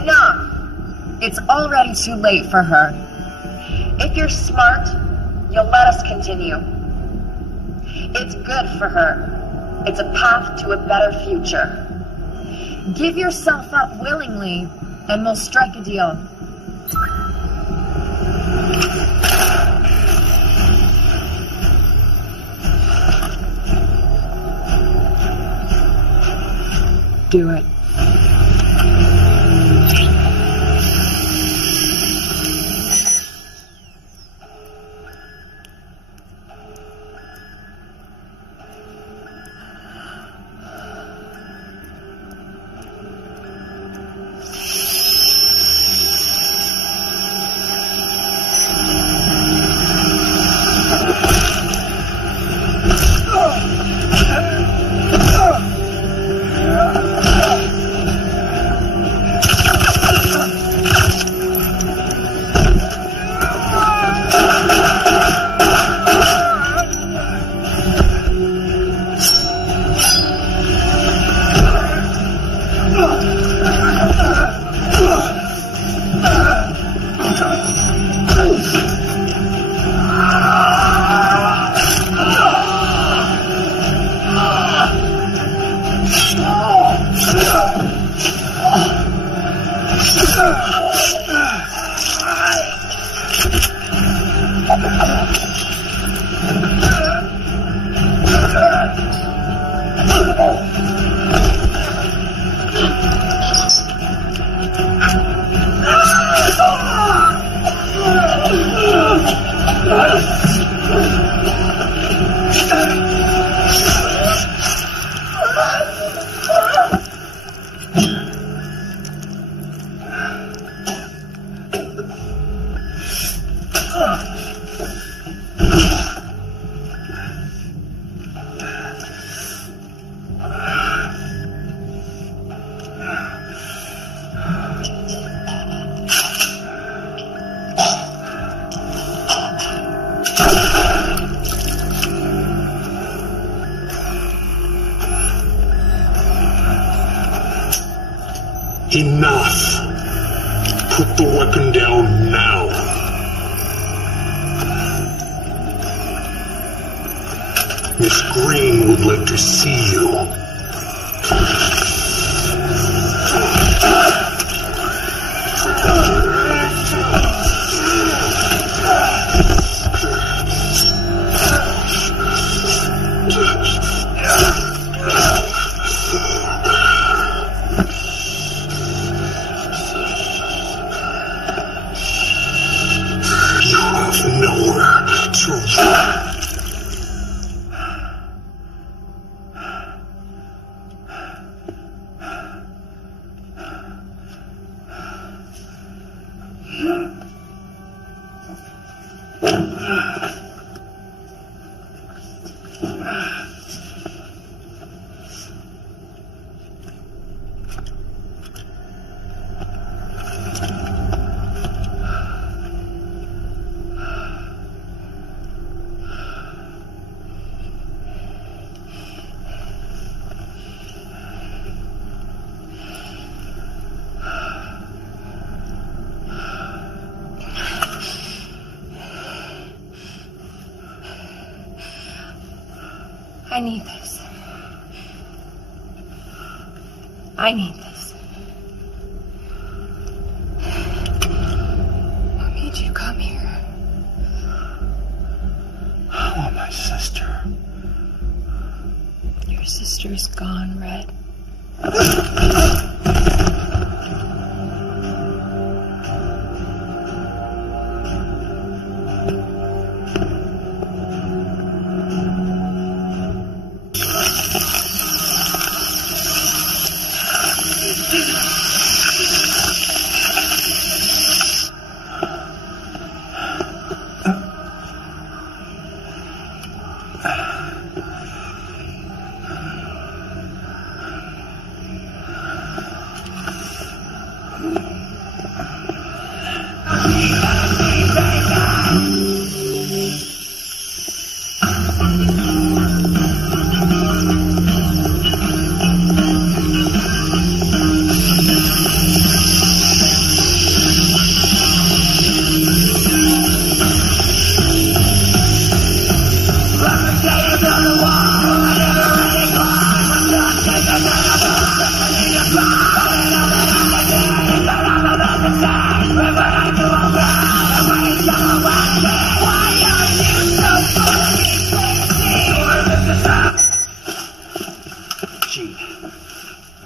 Enough! It's already too late for her. If you're smart, you'll let us continue. It's good for her. It's a path to a better future. Give yourself up willingly, and we'll strike a deal. Do it. Enough! Put the weapon down now! Miss Green would like to see you. Nowhere to run. I need this. I need this. What made you come here? I want my sister. Your sister's gone, Red.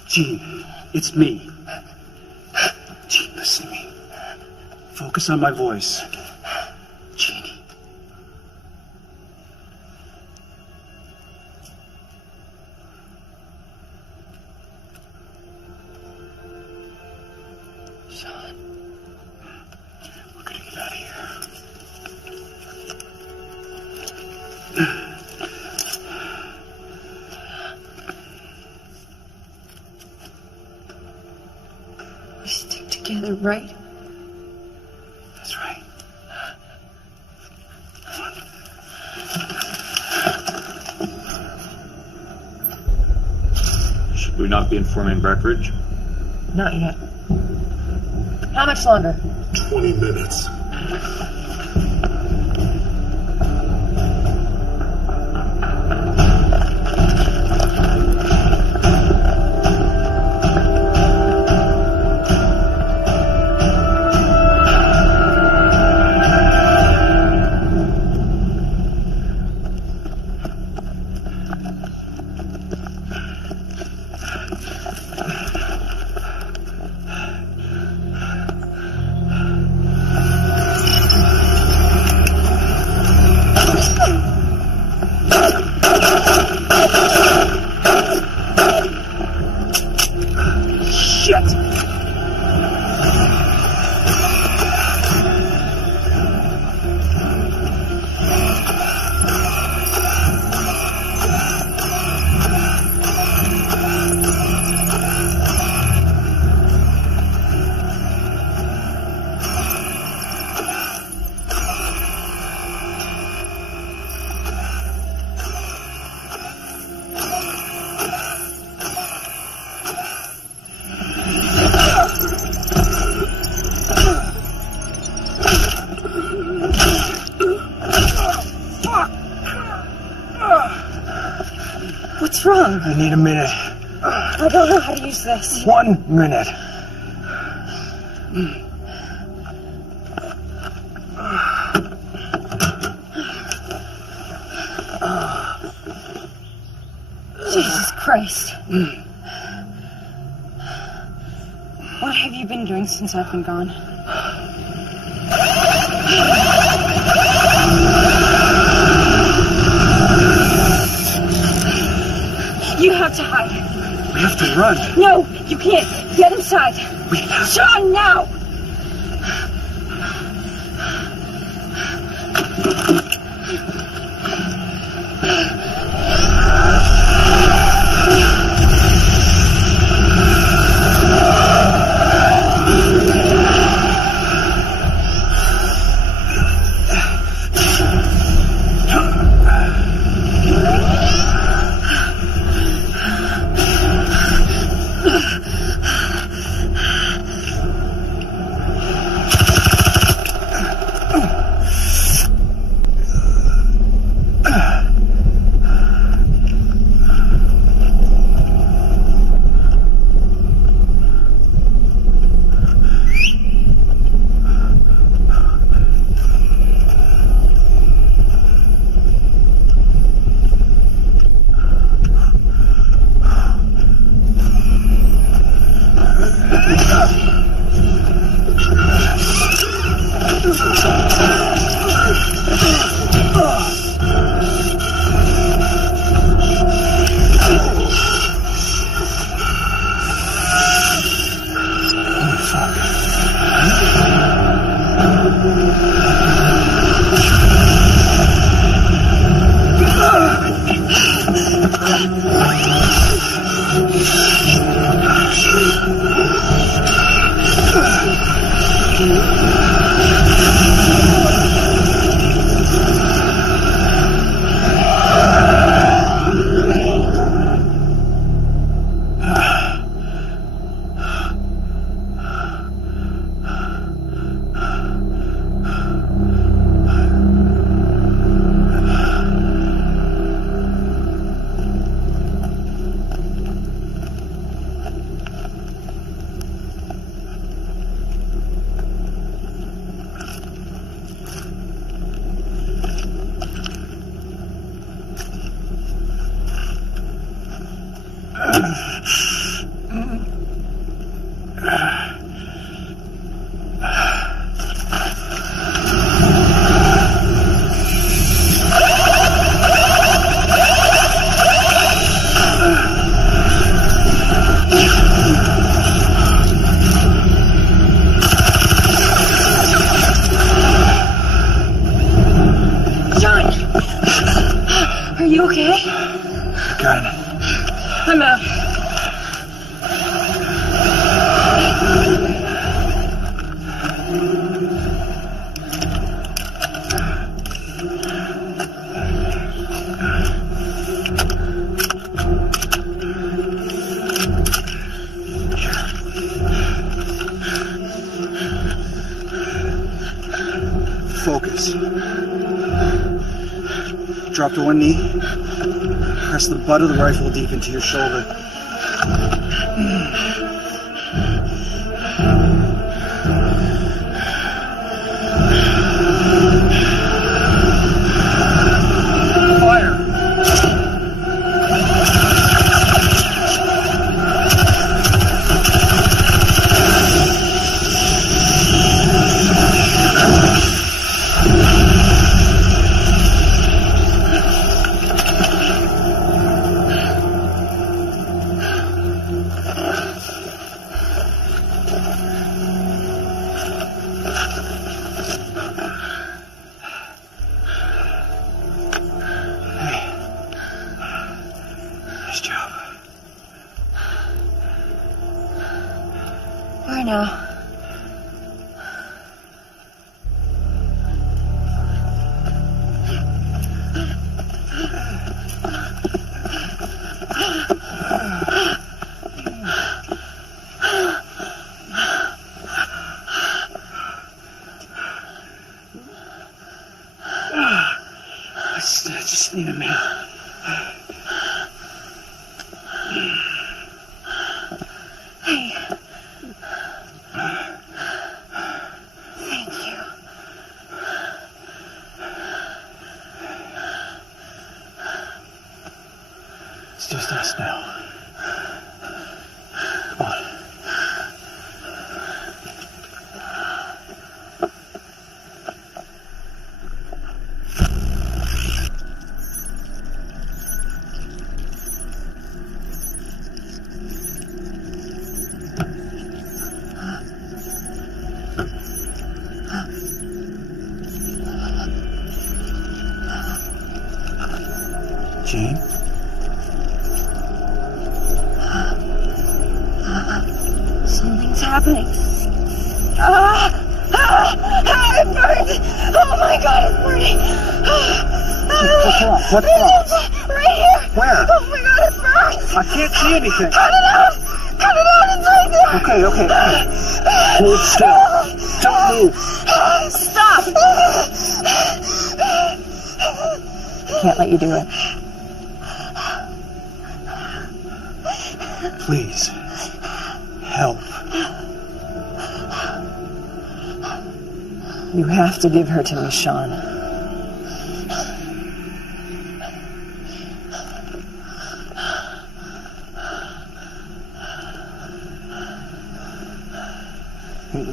Gene, it's me. Gene, listen to me. Focus on my voice. Jeannie. Sean. We're gonna get out of here. We stick together, right? That's right. Should we not be informing Breckenridge? Not yet. How much longer? 20 minutes. What's wrong? I need a minute. I don't know how to use this. 1 minute. Jesus Christ. What have you been doing since I've been gone? You have to hide. We have to run. No, you can't. Get inside. Sean, now! Are you okay? Got it. I'm out. Focus. Drop to one knee. Press the butt of the rifle deep into your shoulder. Fire! Nice job. Where now? I just need a minute. Hey. Thank you. It's just us now. Come on. Jane? Something's happening. I'm burning. Oh my god, it's burning. What's wrong? What's wrong? Right here. Where? Oh my god, it burns. I can't see anything. Cut it out. Cut it out. It's right there. Okay. Hold still. Don't move. Stop. Can't let you do it. Please. Help. You have to give her to me, Sean.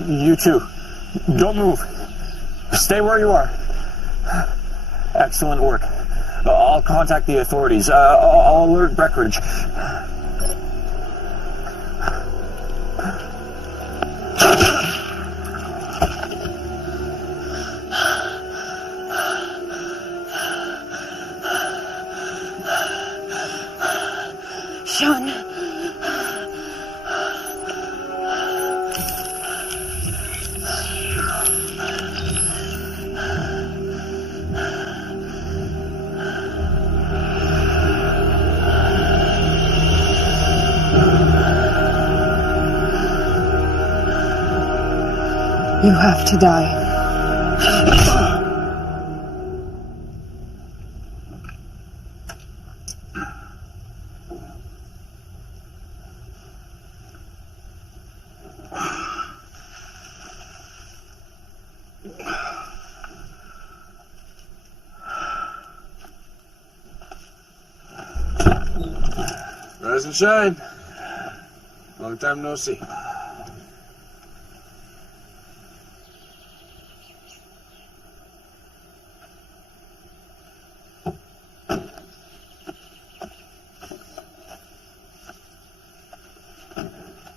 You too. Don't move. Stay where you are. Excellent work. I'll contact the authorities. I'll alert Breckenridge. Sean. You have to die. Rise and shine. Long time no see.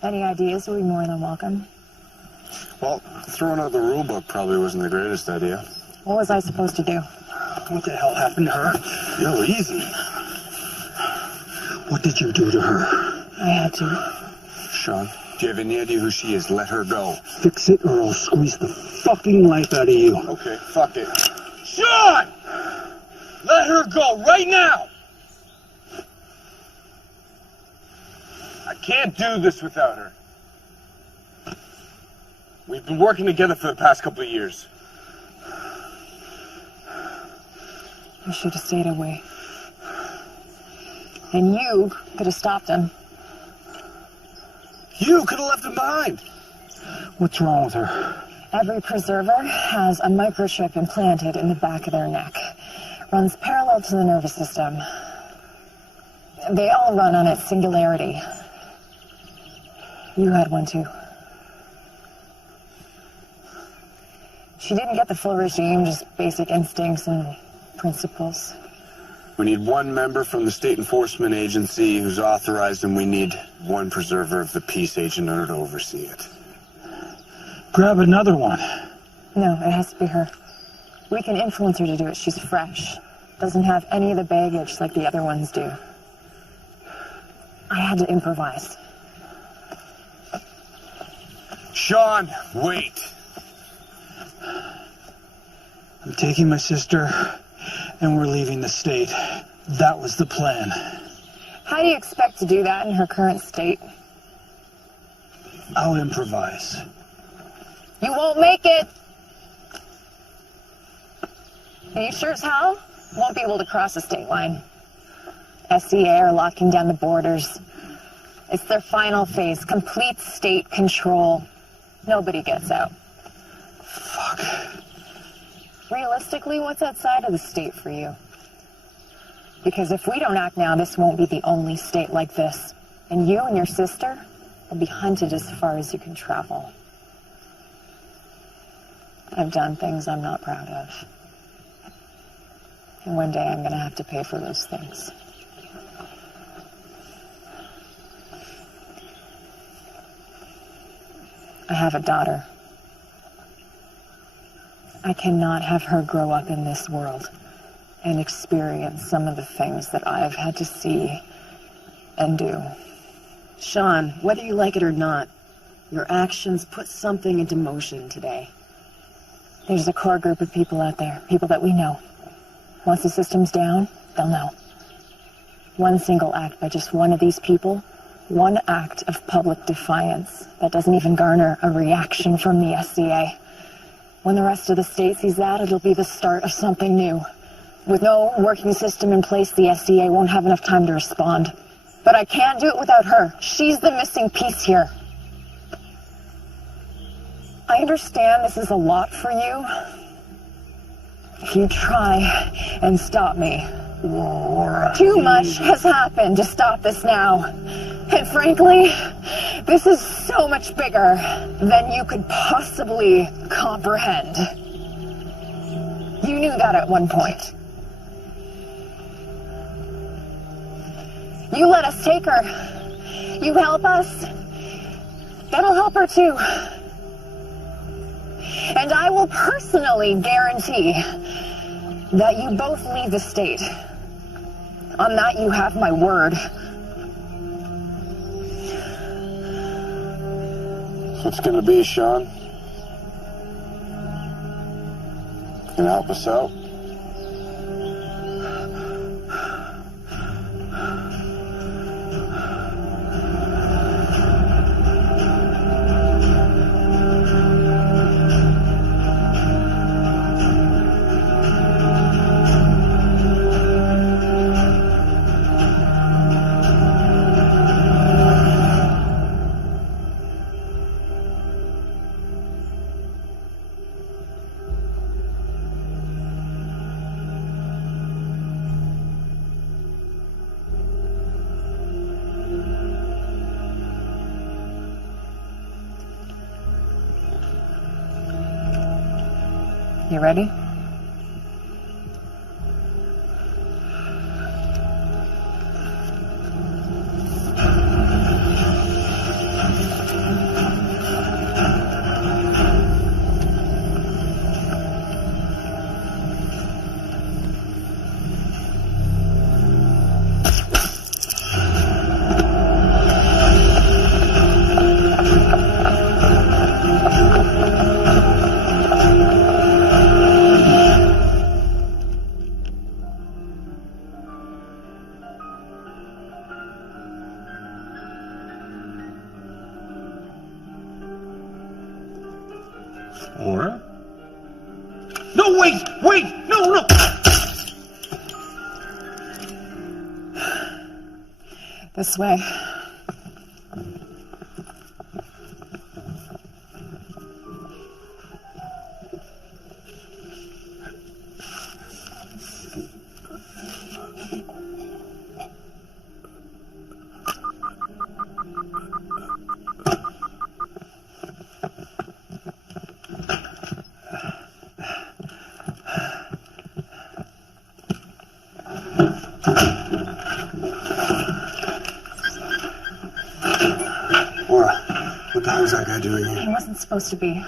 Any ideas would be more than welcome. Well, throwing out the rule book probably wasn't the greatest idea. What was I supposed to do? What the hell happened to her? Yo, easy. What did you do to her? I had to. Sean, do you have any idea who she is? Let her go. Fix it or I'll squeeze the fucking life out of you. Okay, fuck it. Sean! Let her go right now! I can't do this without her. We've been working together for the past couple of years. You should have stayed away. And you could have stopped him. You could have left him behind. What's wrong with her? Every preserver has a microchip implanted in the back of their neck. Runs parallel to the nervous system. They all run on its singularity. You had one too. She didn't get the full regime, just basic instincts and principles. We need one member from the State Enforcement Agency who's authorized, and we need one preserver of the peace agent in order to oversee it. Grab another one. No, it has to be her. We can influence her to do it. She's fresh. Doesn't have any of the baggage like the other ones do. I had to improvise. Sean, wait. I'm taking my sister, and we're leaving the state. That was the plan. How do you expect to do that in her current state? I'll improvise. You won't make it. And you sure as hell won't be able to cross the state line. SCA are locking down the borders. It's their final phase, complete state control. Nobody gets out. Fuck. Realistically, what's outside of the state for you? Because if we don't act now, this won't be the only state like this. And you and your sister will be hunted as far as you can travel. I've done things I'm not proud of. And one day I'm going to have to pay for those things. I have a daughter. I cannot have her grow up in this world and experience some of the things that I've had to see and do. Sean, whether you like it or not, your actions put something into motion today. There's a core group of people out there, people that we know. Once the system's down, they'll know. One single act by just one of these people, one act of public defiance that doesn't even garner a reaction from the SCA. When the rest of the state sees that, it'll be the start of something new. With no working system in place, the SCA won't have enough time to respond. But I can't do it without her. She's the missing piece here. I understand this is a lot for you. If you try and stop me, too much has happened to stop this now. And frankly, this is so much bigger than you could possibly comprehend. You knew that at one point. You let us take her. You help us. That'll help her too. And I will personally guarantee that you both leave the state. On that, you have my word. So it's gonna be, Sean? Gonna help us out? You ready? Or? No, wait! No! This way. What the hell is that guy doing here? He wasn't supposed to be.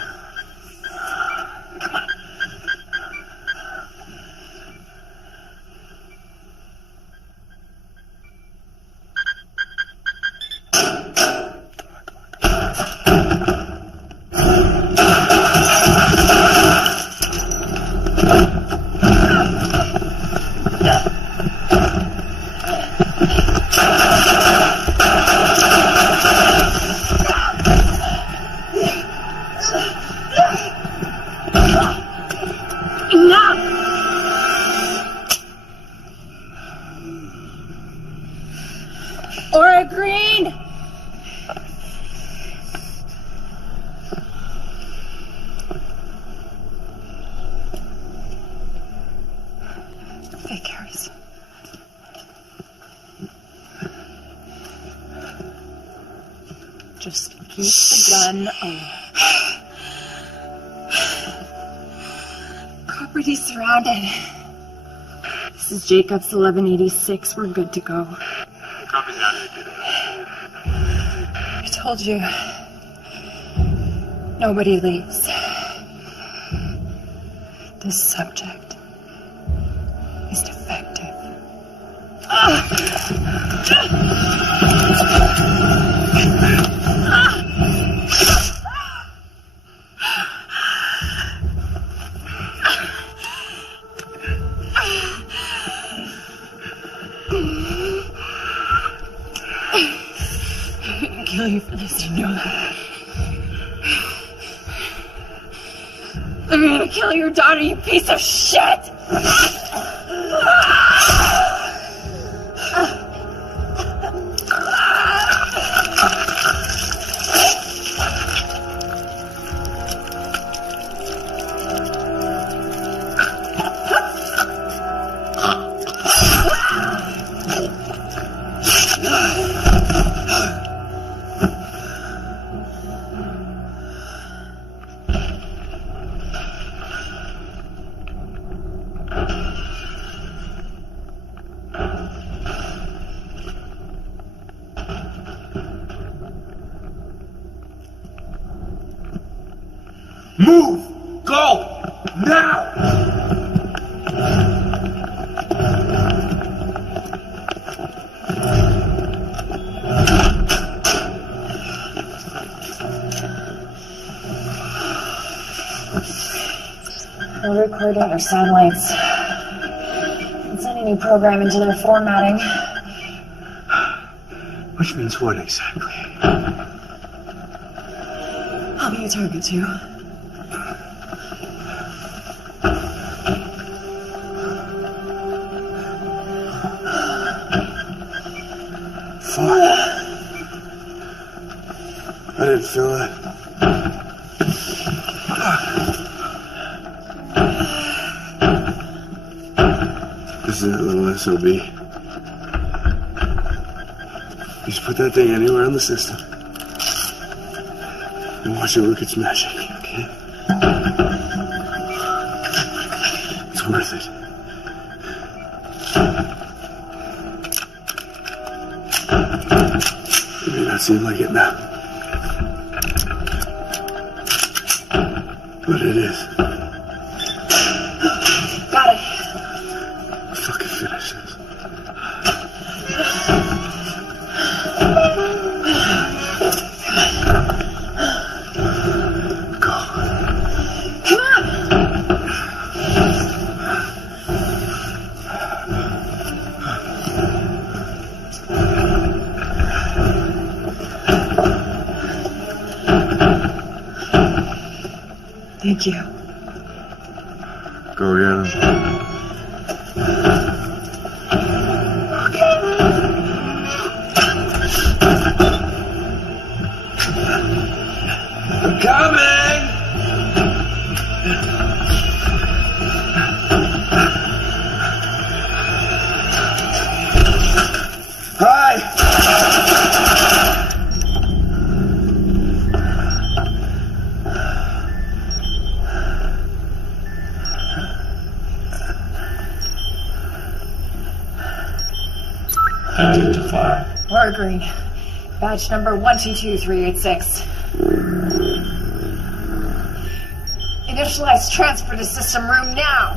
Or green! Fake Harris. Just keep the gun away. Property's surrounded. This is Jacobs 1186. We're good to go. Copy that. I told you. Nobody leaves. This subject is defective. I can kill you for this, you know that. I'm gonna kill your daughter, you piece of shit! Move! Go! Now! No recording or sound lights. It's any new program into their formatting. Which means what exactly? I'll be a target too. Fuck. I didn't feel that. This is that little SOB. Just put that thing anywhere on the system. And watch it work its magic, okay? worth it. It may not seem like it now, but it is. Got it. Fucking finish this. Thank you. Go again. I'm coming! Hi! Identify. Laura Green. Badge number 122386. Initialize transfer to system room now.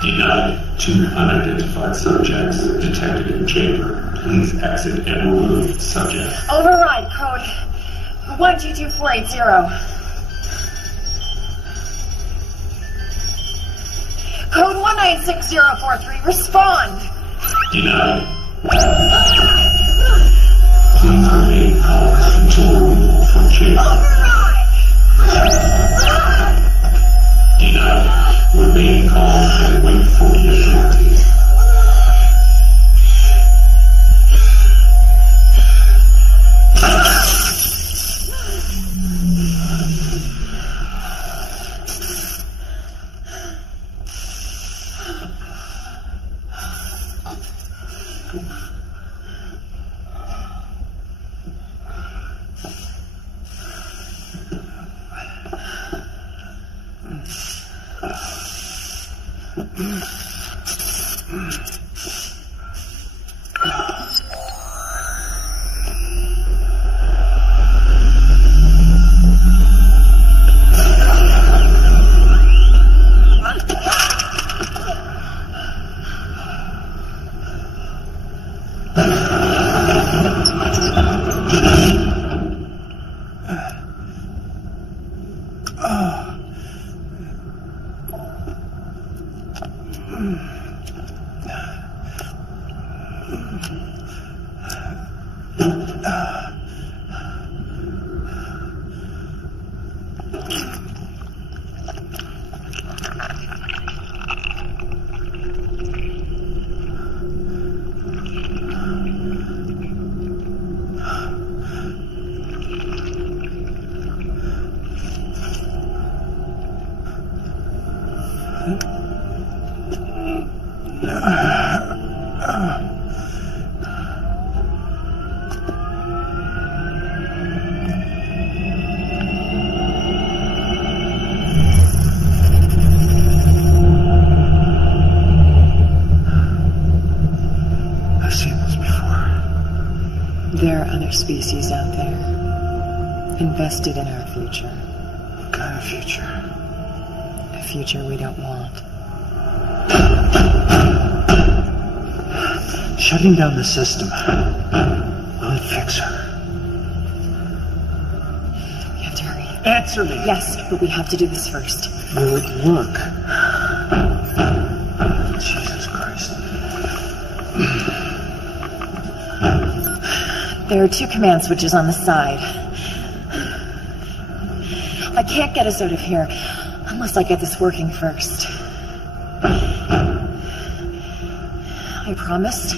Denied. 2 unidentified subjects detected in chamber. Please exit and remove subject. Override code 122480. Code 196043. Respond. Denied. Please remain calm until removal from chamber. Denied. Remain calm and wait for the authorities. There are other species out there, invested in our future. What kind of future? A future we don't want. Shutting down the system. Will it fix her? We have to hurry. Answer me! Yes, but we have to do this first. Will it work? Jesus Christ. There are 2 command switches on the side. I can't get us out of here unless I get this working first. I promised,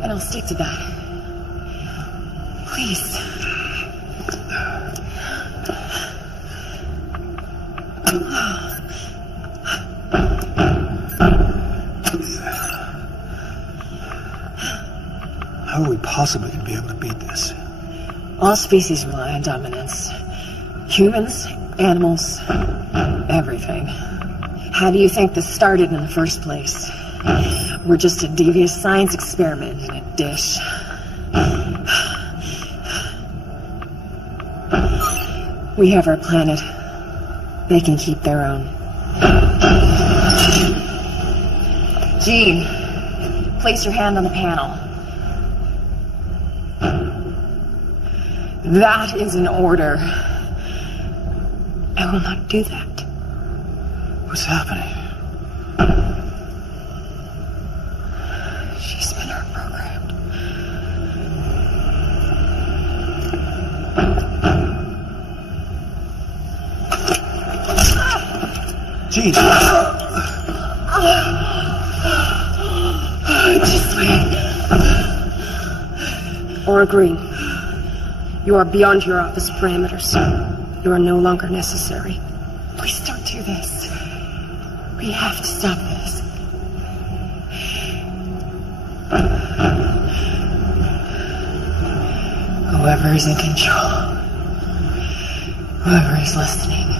and I'll stick to that. Please. How are we possibly going to be able to beat this? All species rely on dominance. Humans, animals, everything. How do you think this started in the first place? We're just a devious science experiment in a dish. We have our planet. They can keep their own. Jean, place your hand on the panel. That is an order. I will not do that. What's happening? She's been reprogrammed. Jean! Just wait. Aura Green, you are beyond your office parameters. You are no longer necessary. Please don't do this. We have to stop this. Whoever is in control, whoever is listening,